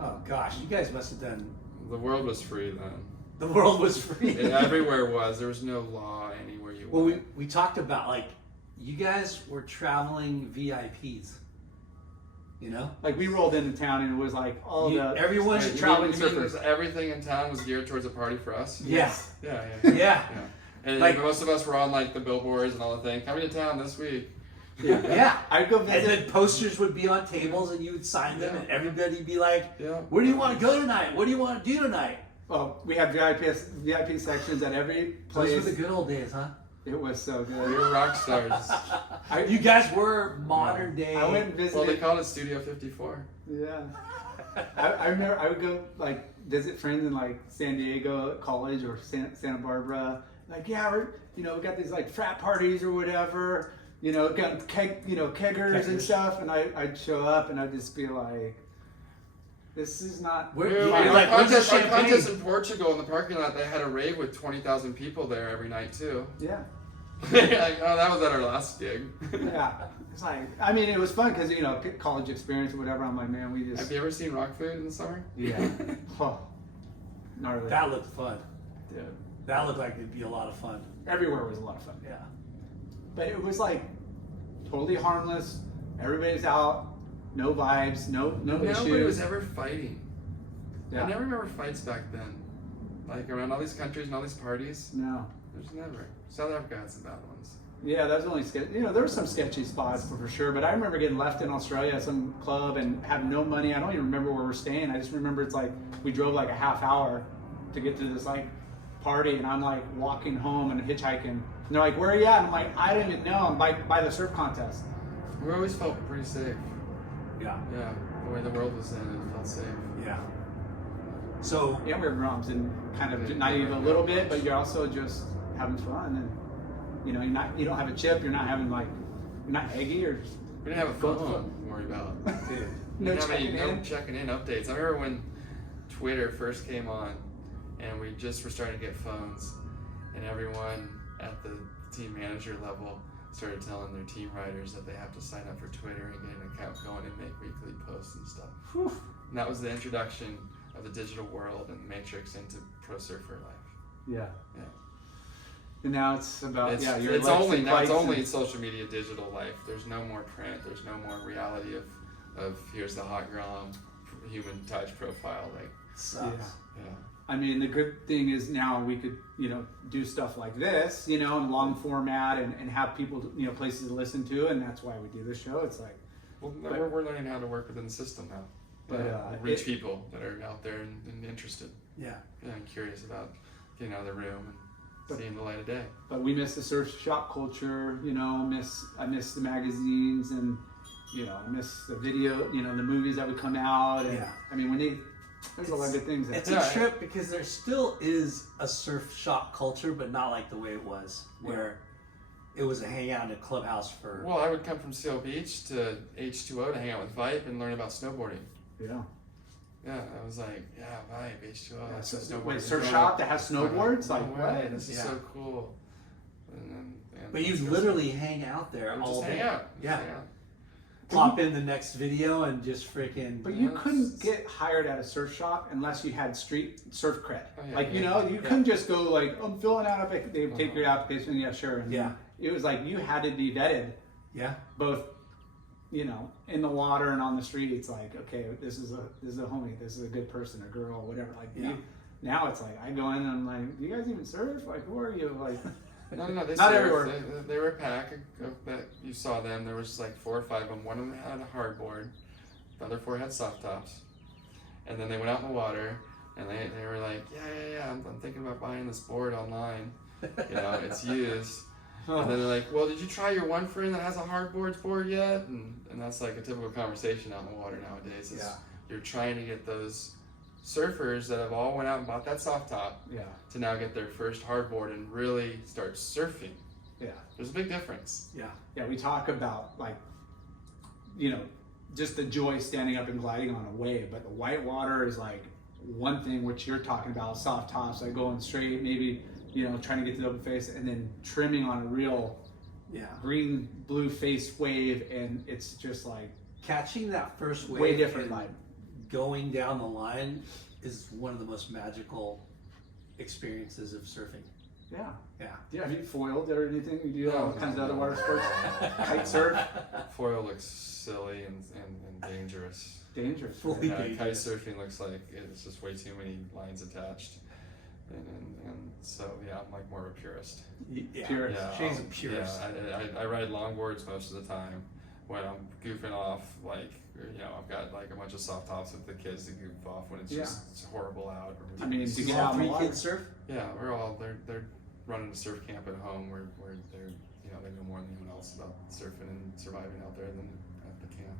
Oh gosh, you guys must have done. The world was free then. The world was free. It everywhere was. There was no law anywhere you Well, went. we talked about like you guys were traveling VIPs. Like we rolled into town and it was like all everyone Wait, you traveling mean surfers. everything in town was geared towards a party for us? Yes. Yeah. Yeah. And Like- most of us were on like the billboards and all the thing. Coming to town this week. Yeah. I'd go And visit. then posters would be on tables and you would sign them Yeah. and everybody'd be like, Yeah. where do you want to go tonight? What do you want to do tonight? Well, we have VIP sections at every place. Those were the good old days, huh? It was so We good. were rock stars. You guys were modern day. I went and Well, they visited. called it Studio 54. Yeah. I remember I would go like visit friends in like San Diego at college or Santa Barbara. Like, yeah, we got these like frat parties or whatever. Got keggers and Keggers. stuff, and I'd show up and I'd just be like, This is not. We're Our like, where's the contest champagne? in Portugal in the parking lot, they had a rave with 20,000 people there every night too. Yeah. Like, oh, that was at our last gig. Yeah. It's like, I mean, it was fun because, you know, college experience or whatever. I'm like, man, we just. Have you ever seen Rock Food in the summer? Yeah. Oh, gnarly. That looked fun. Dude. That looked like it'd be a lot of fun. Everywhere was a lot of fun. Yeah. But it was like totally harmless. Everybody's out. No vibes. No Nobody issues. was ever fighting. Yeah. I never remember fights back then. Like around all these countries and all these parties. No. There's never. South Africa had some bad ones. Yeah, that was only you know, there were some sketchy spots for sure, but I remember getting left in Australia at some club and having no money. I don't even remember where we're staying. I just remember it's like we drove like a half hour to get to this like party, and I'm like walking home and hitchhiking. And they're like, "Where are you at?" And I'm like, "I don't even know. I'm by the surf contest." We always felt pretty safe. Yeah. Yeah, the way the world was in, it felt safe. Yeah. So Yeah, we were drums and kind of naive a little bit, but you're also just having fun, and you know, you don't have a chip. You're not having like, you're not eggy or. We didn't have a phone to worry about. dude, No We didn't have any- checking in. checking in updates. I remember when Twitter first came on, and we just were starting to get phones, and everyone at the team manager level started telling their team writers that they have to sign up for Twitter and get an account going and make weekly posts and stuff. Whew. And that was the introduction of the digital world and Matrix into pro surfer life. Yeah. Yeah. And now it's about It's, your it's likes only and now it's likes only and- social media digital life. There's no more print. There's no more reality of here's the hot grom human touch profile. Like sucks. yeah. I mean, the good thing is now we could, you know, do stuff like this, you know, in long format and have people, you know, places to listen to, and that's why we do this show. It's like, Well, But- we're learning how to work within the system now. But, reach it- people that are out there and interested. Yeah. Yeah, and curious about getting out of the room But- and seeing the light of day. but we miss the surf shop culture, you know, I miss the magazines and, you know, I miss the video, you know, the movies that would come out. And Yeah. I mean, there's a lot of good things. It's Yeah. a trip because there still is a surf shop culture, but not like the way it was, where it was a hangout in a clubhouse for. Well, I would come from Seal Beach to H2O to hang out with Vipe and learn about snowboarding. Yeah. Yeah, I was like, yeah, Vipe, H2O. Yeah, that's so, snowboarding. wait, surf shop that has snowboards? No Like, way, what? This is Yeah. so cool. And But you just- literally hang out there and all just day. hang out. Yeah. Hang out. Pop in the next video and just freaking. But you Yeah. couldn't get hired at a surf shop unless you had street surf cred. Oh, yeah, like, you yeah. know, you couldn't just go like, I'm filling out, they would take your application, yeah, sure. And Yeah. it was like you had to be vetted, Yeah. both, you know, in the water and on the streets. Like, okay, this is a homie, this is a good person, a girl, whatever. Like, Yeah. now it's like I go in and I'm like, do you guys even surf? Like, who are you? Like, No, they Not surfed. everywhere. They were a pack that you saw them. There was like 4 or 5 of them. One of them had a hardboard. The other 4 had soft tops. And then they went out in the water and they were like, yeah, I'm thinking about buying this board online. You know, it's used. And then they're like, well, did you try your one friend that has a hardboards board yet? And that's like a typical conversation out in the water nowadays. Is Yeah. You're trying to get those surfers that have all went out and bought that soft top yeah, to now get their first hardboard and really start surfing. yeah. There's a big difference. Yeah. Yeah, we talk about like, you know, just the joy standing up and gliding on a wave, but the white water is like one thing which you're talking about, soft tops, like going straight, maybe, you know, trying to get to the open face and then trimming on a real Yeah. green, blue face wave, and it's just like Catching that first wave. way different and vibe. Going down the line is one of the most magical experiences of surfing. Yeah. Yeah. Yeah, have you foiled or anything? You do all No, kinds no, of other no. water sports? Kite surf? Foil looks silly and dangerous. Dangerous. Fully right? Yeah, kite dangerous. surfing looks like it's just way too many lines attached. And so, yeah, I'm like more of a purist. Yeah. Purist. Yeah, Shane's a purist. Yeah, I ride longboards most of the time when I'm goofing off, like, you know, I've got like a bunch of soft tops with the kids to goof off when it's Yeah. just it's horrible out. Or I mean, to Do get all out in the 3 water. kids surf? yeah, they're running a surf camp at home where they're, you know, they know more than anyone else about surfing and surviving out there than at the camp.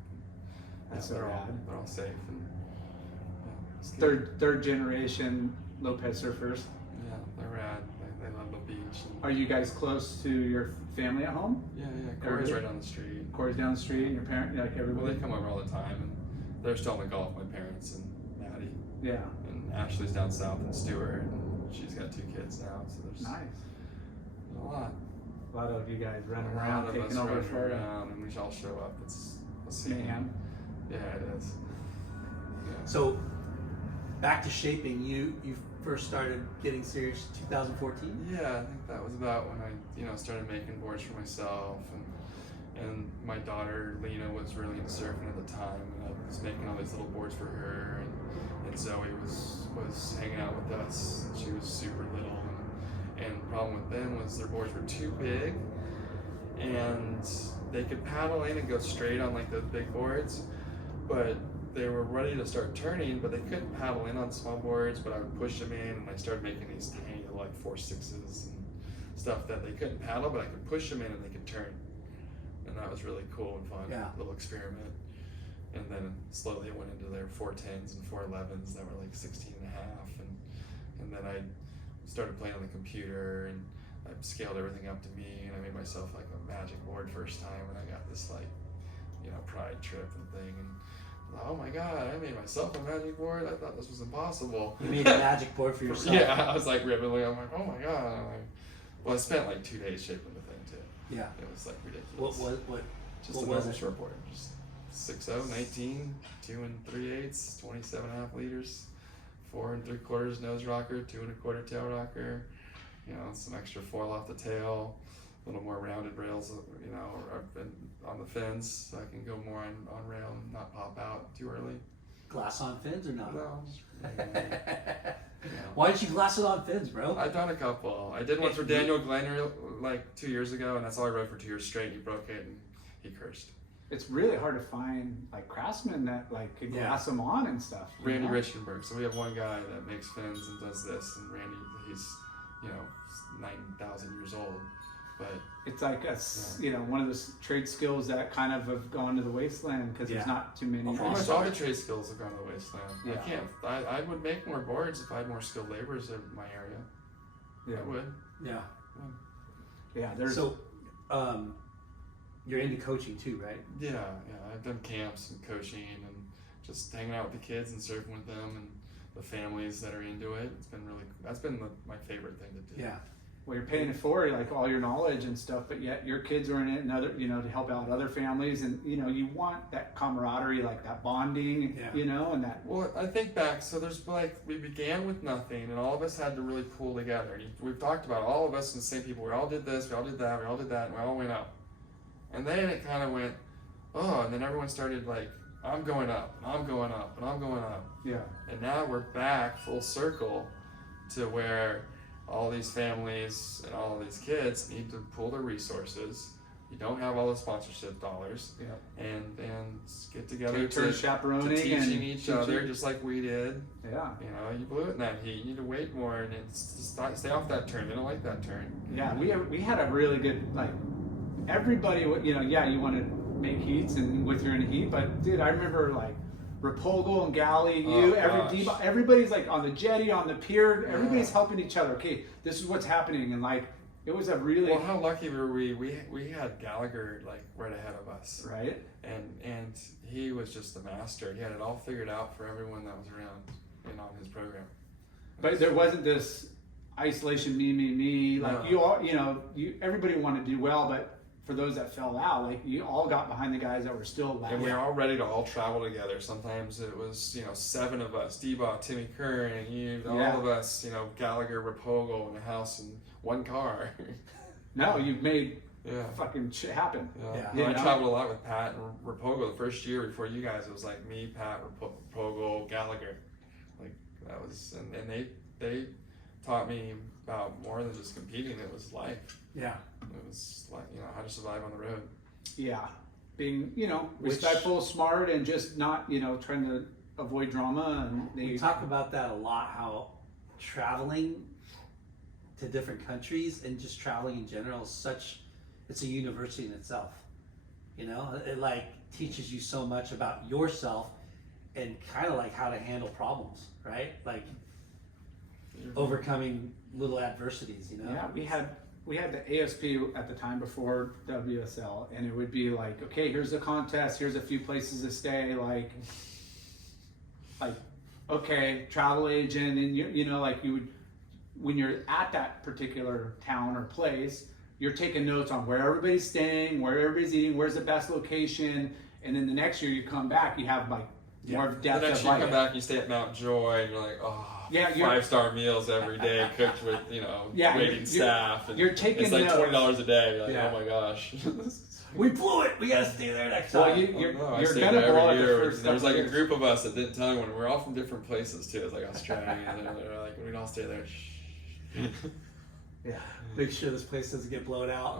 And, That's so they're rad. all safe and yeah, it's good. Third generation Lopez surfers. Yeah, they're rad. They love the beach. And, Are you guys close to your family at home? yeah, Corey's right down the street. Corey's down the street, and your parent, like Well, everybody. they come over all the time, and they're still on the golf. My parents and Yeah. And Ashley's down south in Stewart, and she's got 2 kids now. So there's Nice. a lot. A lot of you guys running A lot around, of taking us over running Florida. around, and we all show up. It's a scene. Mayhem. Yeah, it is. Yeah. So back to shaping, you first started getting serious in 2014? Yeah, I think that was about when I, started making boards for myself, and my daughter Lena was really into surfing at the time, and I was making all these little boards for her, and Zoe was hanging out with us. She was super little, and the problem with them was their boards were too big, and they could paddle in and go straight on like those big boards, but they were ready to start turning, but they couldn't paddle in on small boards. But I would push them in, and I started making these tiny like 4.6s and stuff that they couldn't paddle, but I could push them in and they could turn, and that was really cool and fun. Yeah. Little experiment. And then slowly it went into their 4.10s and 4.11s that were like 16 and a half, and then I started playing on the computer, and I scaled everything up to me, and I made myself like a magic board first time, and I got this like pride trip and thing, and oh my god, I made myself a magic board. I thought this was impossible. You made a magic board for yourself. Yeah, I was like ribbling. I'm like, oh my god. Well, I spent like 2 days shaping the thing too. Yeah. It was like ridiculous. What Just what a was normal it? short board. Just 6.0, 19, 2 3/8, 27.5 liters, 4 3/4 nose rocker, 2 1/4 tail rocker. Some extra foil off the tail, a little more rounded rails. I've been on the fins, so I can go more on rail and not pop out too early. Glass on fins or not? No. Why didn't you glass it on fins, bro? I've done a couple. I did one for Daniel Glenn like 2 years ago, and that's all I rode for 2 years straight. He broke it and he cursed. It's really hard to find like craftsmen that like could glass them on and stuff. Randy Richenberg. So we have one guy that makes fins and does this, and Randy, he's 9,000 years old, but it's like one of those trade skills that kind of have gone to the wasteland because there's not too many. pretty much all the trade skills have gone to the wasteland. Yeah. I would make more boards if I had more skilled laborers in my area. Yeah. I would. Yeah. Yeah. There's So, you're into coaching too, right? Yeah. I've done camps and coaching and just hanging out with the kids and surfing with them and the families that are into it. That's been my favorite thing to do. Yeah. Well, you're paying it forward, like all your knowledge and stuff, but yet your kids are in it and other, to help out other families, and you want that camaraderie, like that bonding, and that. Well, I think back, so there's we began with nothing, and all of us had to really pull together. And we've talked about all of us and the same people. We all did this, we all did that, we all did that, and we all went up. And then it kind of went, and then everyone started like, I'm going up, and I'm going up, and I'm going up. Yeah. And now we're back full circle to where all these families and all these kids need to pool their resources. You don't have all the sponsorship dollars, and get together to chaperoning to teaching and each other, just like we did. Yeah. You blew it in that heat. You need to wait more, and stay off that turn. They don't like that turn. Yeah, we had a really good everybody. You want to make heats and with your in heat, but dude, I remember Rapogel and Galley, everybody's like on the jetty, on the pier, everybody's helping each other. Okay, this is what's happening, and it was a really how lucky were we? We had Gallagher right ahead of us, right, and he was just the master. He had it all figured out for everyone that was around and on his program. But there wasn't this isolation, me. Everybody wanted to do well, but for those that fell out, you all got behind the guys that were still left. And we were all ready to all travel together. Sometimes it was, 7 of us, D-Bot, Timmy Kern, and all of us, Gallagher, Rapogel in the house in one car. No, you've made fucking shit happen. I traveled a lot with Pat and Rapogel the first year before you guys. It was me, Pat, Rapogel, Gallagher. That was, and they taught me about more than just competing. It was life. Yeah. It was how to survive on the road. Yeah. Being, respectful, smart, and just not, trying to avoid drama. And we talk about that a lot, how traveling to different countries and just traveling in general is it's a university in itself. It teaches you so much about yourself and kind of how to handle problems, right? Overcoming little adversities, Yeah, we had the ASP at the time before WSL, and it would be okay, here's the contest, here's a few places to stay, okay, travel agent, and you know, like you would, when you're at that particular town or place, you're taking notes on where everybody's staying, where everybody's eating, where's the best location, and then the next year you come back, you have like more depth The next of year you like, come back, you stay at Mount Joy, and you're like, oh, Yeah, you're- 5-star meals every day, cooked with, you know, Yeah, waiting you're- staff. And you're taking it's like notes. $20 a day. You're like, Yeah. oh my gosh. We blew it. We gotta stay there next time. well, I you're know, I you're stayed gonna there blow it every the year. first There was couple like a years. group of us that didn't tell anyone. We're all from different places too. It's like Australia, and they're like, we'd all stay there. Yeah. Make sure this place doesn't get blown out.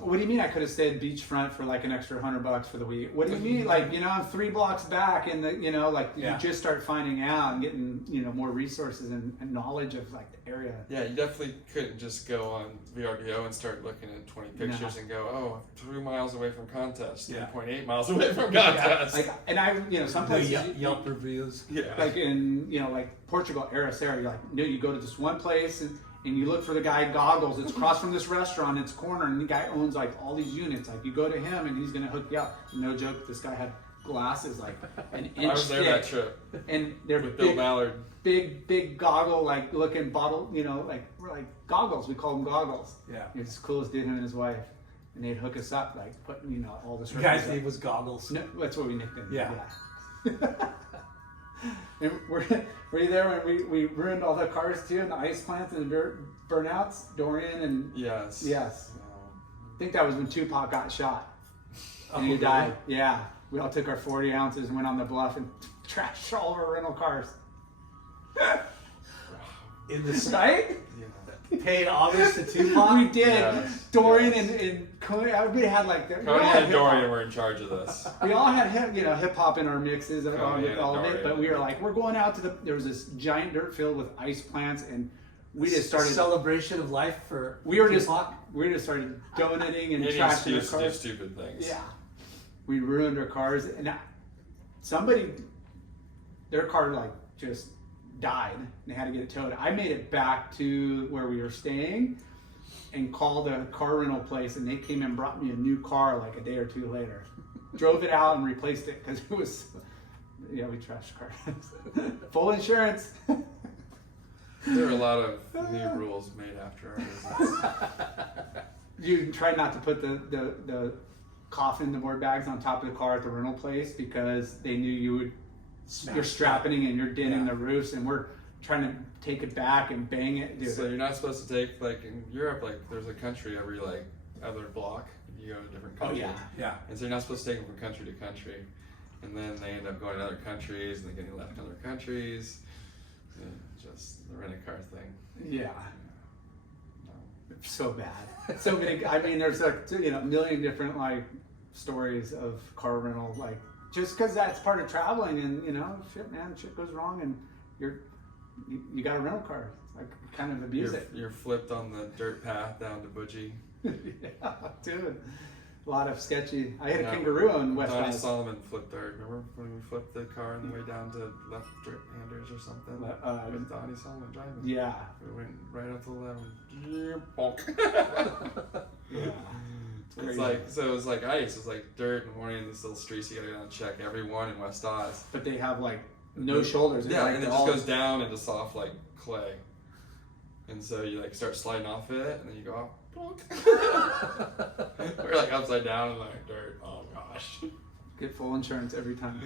What do you mean I could have stayed beachfront for like an extra $100 for the week? What do you mean? Like, you know, I'm 3 blocks back and the, you know, like Yeah. you just start finding out and getting, you know, more resources and knowledge of like the area. Yeah, you definitely couldn't just go on VRBO and start looking at 20 pictures and go, oh, 3 miles away from contest, Yeah. 3.8 miles away from contest. Like, and I, you know, No sometimes Yelp reviews. Yeah. like in, you know, like Portugal, Ericeira, you're like, no, you go to this one place and you look for the guy goggles. It's across from this restaurant. It's corner, and the guy owns like all these units. Like you go to him, and he's gonna hook you up. No joke. This guy had glasses like an inch I was there that thick, trip and they're with Bill big, Mallard. big goggle like looking bottle. You know, like we're like goggles. We call them goggles. Yeah. It's the coolest dude, him and his wife, and they'd hook us up like putting you know all this. The guy's name was Goggles. No, that's what we nicknamed him. Yeah. Yeah. And were you there when we ruined all the cars too, and the ice plants and the burnouts? Dorian and Yes. yes, I think that was when Tupac got shot and Oh, he really? died. Yeah, we all took our 40 ounces and went on the bluff and trashed all of our rental cars. In the Right? Yeah. paid homage to Tupac. We did. Yes. Dorian Yes. and Cody, everybody had like the. we all Cody had and hip-hop. Dorian were in charge of this. We all had hip hop in our mixes of Cody and all of it, Dorian. but we were like, we're going out to the. There was this giant dirt field with ice plants, and we just started. Celebration of life for We were just Tupac. started donating and Any trashing excuse our to do cars. stupid things. Yeah, we ruined our cars, and somebody, their car like just died. And they had to get it towed. I made it back to where we were staying, and called a car rental place, and they came and brought me a new car like a day or two later. Drove it out and replaced it because it was, yeah, we trashed cars. Full insurance. There were a lot of new rules made after our visits. You try not to put the coffin, the board bags on top of the car at the rental place because they knew you would. Smash You're strapping and you're denting Yeah. the roofs, and we're trying to take it back and bang it. Dude. So you're not supposed to take, like in Europe, like there's a country every like other block. You go to a different Oh country. yeah. Yeah. And so you're not supposed to take them from country to country. And then they end up going to other countries and they're getting left in other countries. And just the rent-a-car thing. Yeah. No. So bad. So many. I mean, there's like a million different like stories of car rental, like just because that's part of traveling, and shit goes wrong, and you got a rental car. It's like kind of abuse it. You're flipped on the dirt path down to Budgie. Yeah, dude. A lot of sketchy. I hit a Yeah. kangaroo in West Donnie Island. Solomon flipped our. Remember when we flipped the car on the way down to left-handers or something? With Donnie Solomon driving. Yeah. We went right up to the left. Yeah. It's crazy. like, so it was like ice. It was like dirt in the morning. These little streets you gotta go and check every one in West Oz. But they have like no shoulders. It's Yeah, like and it all- just goes down into soft like clay. And so you like start sliding off it, and then you go off. We're like upside down in like dirt. Oh gosh. Get full insurance every time.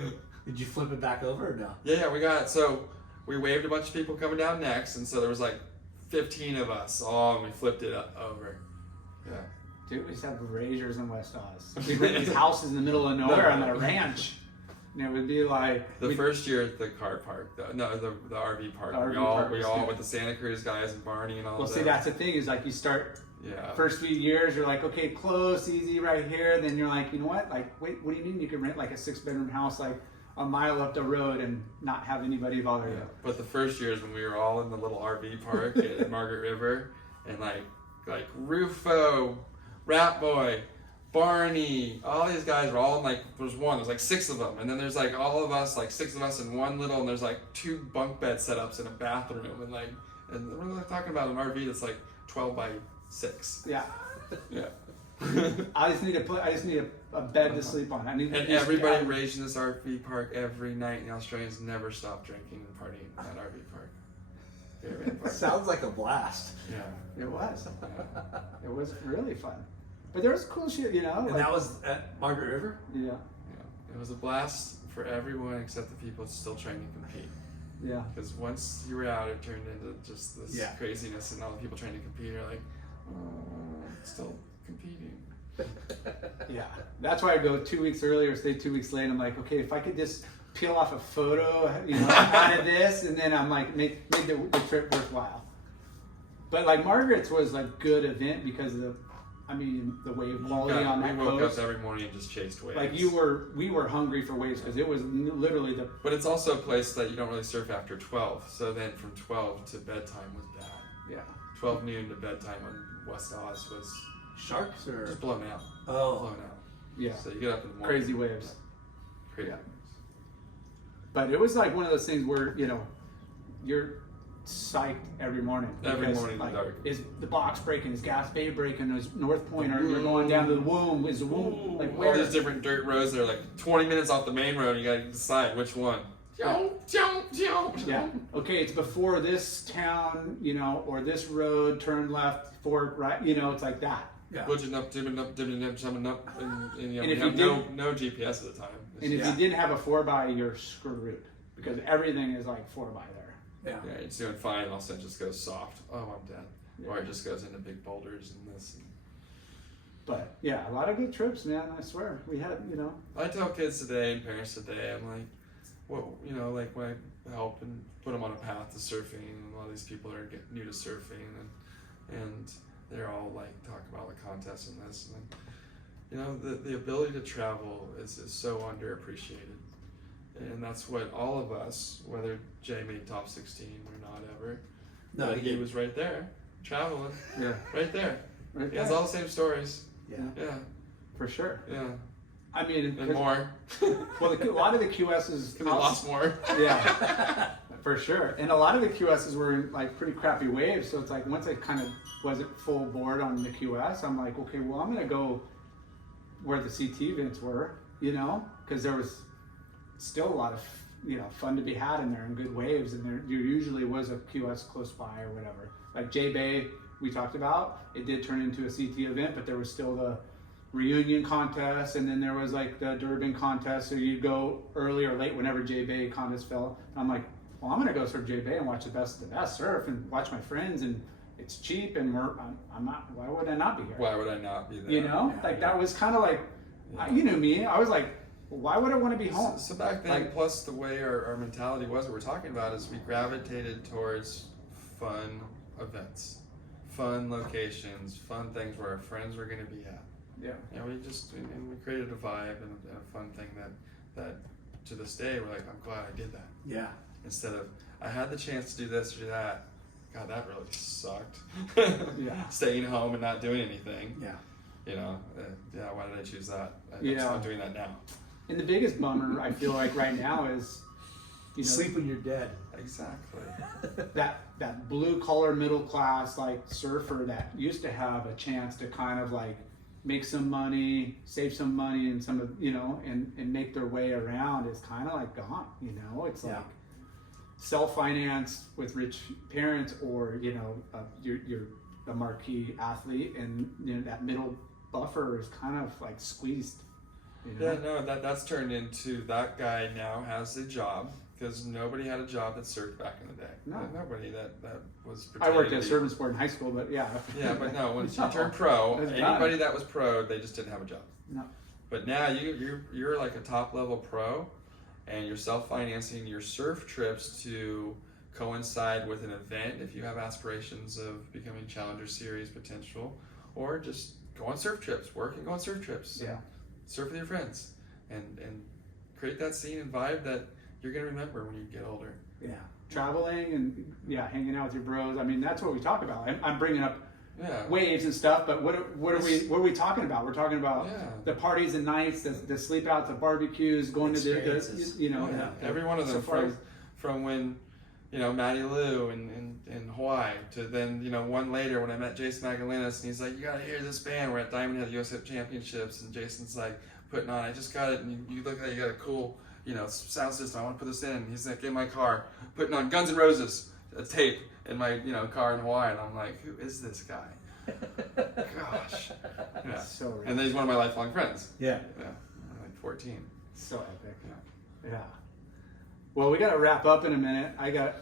Did you flip it back over or no? Yeah, we got so we waved a bunch of people coming down next, and so there was like 15 of us. Oh, and we flipped it over. Yeah. Dude, we used to have razors in West Oz. We'd rent these houses in the middle of nowhere on a ranch. And it would be like The first year at the car park, the RV park. The we RV all park we was all good. with the Santa Cruz guys and Barney and all. well, of see, them. that's the thing is like you start Yeah. first few years, you're like, okay, close, easy, right here. Then you're like, you know what? Like, wait, what do you mean you could rent like a 6-bedroom house like a mile up the road and not have anybody bother Yeah. you? But the first years when we were all in the little RV park at Margaret River, and like Rufo, Rat Boy, Barney, all these guys were all in like there's like 6 of them, and then there's like all of us, like 6 of us in one little, and there's like 2 bunk bed setups in a bathroom, and we're like talking about an RV that's like 12 by 6. Yeah. Yeah. I just need a bed to sleep on. I need And everybody raged in this RV park every night. And the Australians never stopped drinking and partying in that RV park. Very park. Sounds like a blast. Yeah. It was. It was really fun. But there was cool shit, you know. And like- that was at Margaret River? Yeah. Yeah. It was a blast for everyone except the people still trying to compete. Yeah. Because once you were out, it turned into just this craziness, and all the people trying to compete are like, oh, still competing. Yeah. That's why I go 2 weeks early or stay 2 weeks late. I'm like, okay, if I could just peel off a photo, you know, out of this, and then I'm like, make the trip worthwhile. But like Margaret's was like good event because of the wave quality on that We woke coast. up every morning and just chased waves. Like we were hungry for waves because it was literally the. But it's also a place that you don't really surf after 12. So then from 12 to bedtime was bad. Yeah. 12 noon to bedtime on West Oz was Sharks or? just blown out. Oh. Blown out. Yeah. So you get up in the morning. Crazy waves. Crazy Yeah. waves. But it was like one of those things where, you know, you're psyched every morning. Every because, morning in the like, dark. Is the box breaking? Is Gas Bay breaking? Is North Point? Or you're going down to the Womb? Is the Womb like All where? these different dirt roads that are like 20 minutes off the main road, and you gotta decide which one. Jump, jump, jump. Yeah. Okay, it's before this town, you know, or this road. Turn left, fork right. You know, it's like that. Yeah. Budging up, dipping up, dipping up, jumping up, and you know, And we if have you no GPS at the time. It's And if just- you didn't have a 4x, you're screwed because everything is like 4x there. Yeah. yeah, it's doing fine, and all of a sudden it just goes soft. Oh, I'm dead. Yeah. Or it just goes into big boulders and this. And But yeah, a lot of good trips, man. I swear, we had, you know. I tell kids today and parents today, I'm like, well, you know, like when I help and put them on a path to surfing, and a lot of these people are new to surfing, and they're all like talk about the contests and this, and you know, the ability to travel is so underappreciated, and that's what all of us, whether Jay made top 16 or not ever, No, but he he did. was right there, traveling, Yeah. right there. Right He has there. all the same stories. Yeah. Yeah, For sure. yeah, I mean, and more. well, a lot of the QSs. Because he lost more. Yeah, for sure. And a lot of the QSs were in like pretty crappy waves. So it's like once I kind of wasn't full board on the QS, I'm like, okay, well, I'm going to go where the CT events were, you know, because there was still a lot of, you know, fun to be had in there and good waves. And there usually was a QS close by or whatever. Like J Bay, we talked about, it did turn into a CT event, but there was still the reunion contest, and then there was like the Durban contest, so you'd go early or late whenever J Bay contest fell. And I'm like, well, I'm gonna go surf J Bay and watch the best surf and watch my friends, and it's cheap, and I'm not, why would I not be here? Why would I not be there? You know, like that was kind of like, you knew me, I was like, why would I want to be home? So back then, Like- plus the way our mentality was, what we're talking about is we gravitated towards fun events, fun locations, fun things where our friends were going to be at. Yeah. And we created a vibe and a fun thing that to this day we're like, I'm glad I did that. Yeah. Instead of, I had the chance to do this or do that. God, that really sucked. Yeah. Staying home and not doing anything. Yeah. You know, yeah, why did I choose that? Yeah. I'm doing that now. And the biggest bummer I feel like right now is, you know, Sleep when you're dead. Exactly. that blue collar middle class like surfer that used to have a chance to kind of like make some money, save some money, and some of, you know, and make their way around is kind of like gone. You know, it's like self-financed with rich parents, or you know, you're a marquee athlete, and you know that middle buffer is kind of like squeezed. You know? Yeah, no, that's turned into that guy now has a job, because nobody had a job that surfed back in the day. No. Nobody that was. I worked pretending at to a be- surfing sport in high school, but yeah. Yeah, but no, once No. you turn pro, That's anybody bad. that was pro, they just didn't have a job. No. But now you're like a top level pro, and you're self-financing your surf trips to coincide with an event if you have aspirations of becoming Challenger Series potential, or just go on surf trips, work and go on surf trips. Yeah. Surf with your friends, and create that scene and vibe that you're gonna remember when you get older. Yeah, traveling and hanging out with your bros. I mean, that's what we talk about. I'm bringing up Yeah. waves and stuff, but what are we talking about? We're talking about Yeah. the parties and nights, the sleep outs, the barbecues, going to the Experiences. you know, Yeah. Every one of them, safaris. from when you know, Matty Lou in Hawaii, to then, you know, one later when I met Jason Magalinas, and he's like, you gotta hear this band. We're at Diamond Head US Hip Championships, and Jason's like, putting on, I just got it, and you look like you got a cool, you know, sound system. I want to put this in. And he's like, in my car, putting on Guns N' Roses, a tape in my, you know, car in Hawaii, and I'm like, who is this guy? Gosh. Yeah. So rad. And then he's one of my lifelong friends. Yeah. Yeah. I'm like 14. So epic. Yeah. Well, we got to wrap up in a minute. I got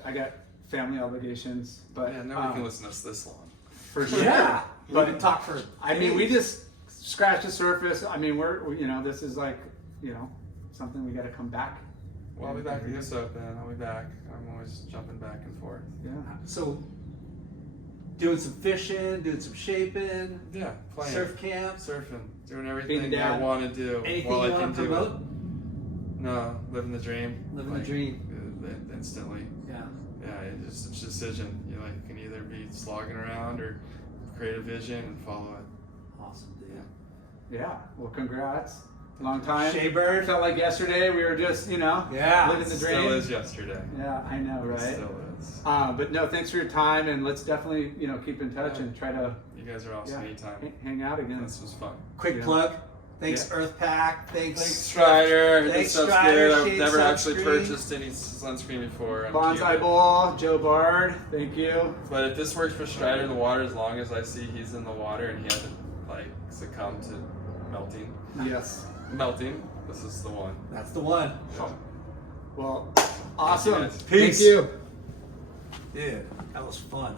family obligations, but Yeah, nobody can listen to us this long. for sure. Yeah. But We can talk for. I mean, we days. just scratched the surface. I mean, you know, this is like, you know, something we got to come back. Well, I'll be back at the US Open. I'll be back. I'm always jumping back and forth. Yeah. So, doing some fishing, doing some shaping, Yeah, playing. surf camp. Surfing. Doing Being a everything dad. I want to do. Anything while you I want to can do it. promote? No, living the dream. Living the dream. Instantly. Yeah. Yeah, it's a decision. You like can either be slogging around or create a vision and follow it. Awesome, dude. Yeah. Well, congrats. Long time. Shea Bird. Felt like yesterday we were just, you know, Yeah. living the dream. Still is yesterday. Yeah, I know, It right? still is. But no, thanks for your time, and let's definitely, you know, keep in touch Yeah. and try to You guys are awesome anytime. hang out again. This was fun. Quick Yeah. plug. Thanks, Yeah. Earth Pack. Thanks, Strider. This Thanks, stuff's Strider, good. I've Shade never actually sunscreen. purchased any sunscreen before. I'm Bonsai cute. Bowl, Joe Bard, thank you. But if this works for Strider, the water, as long as I see he's in the water and he hasn't like succumbed to melting, this is the one. That's the one. Yeah. Well, awesome. guys. Thank Peace. you. Dude, that was fun.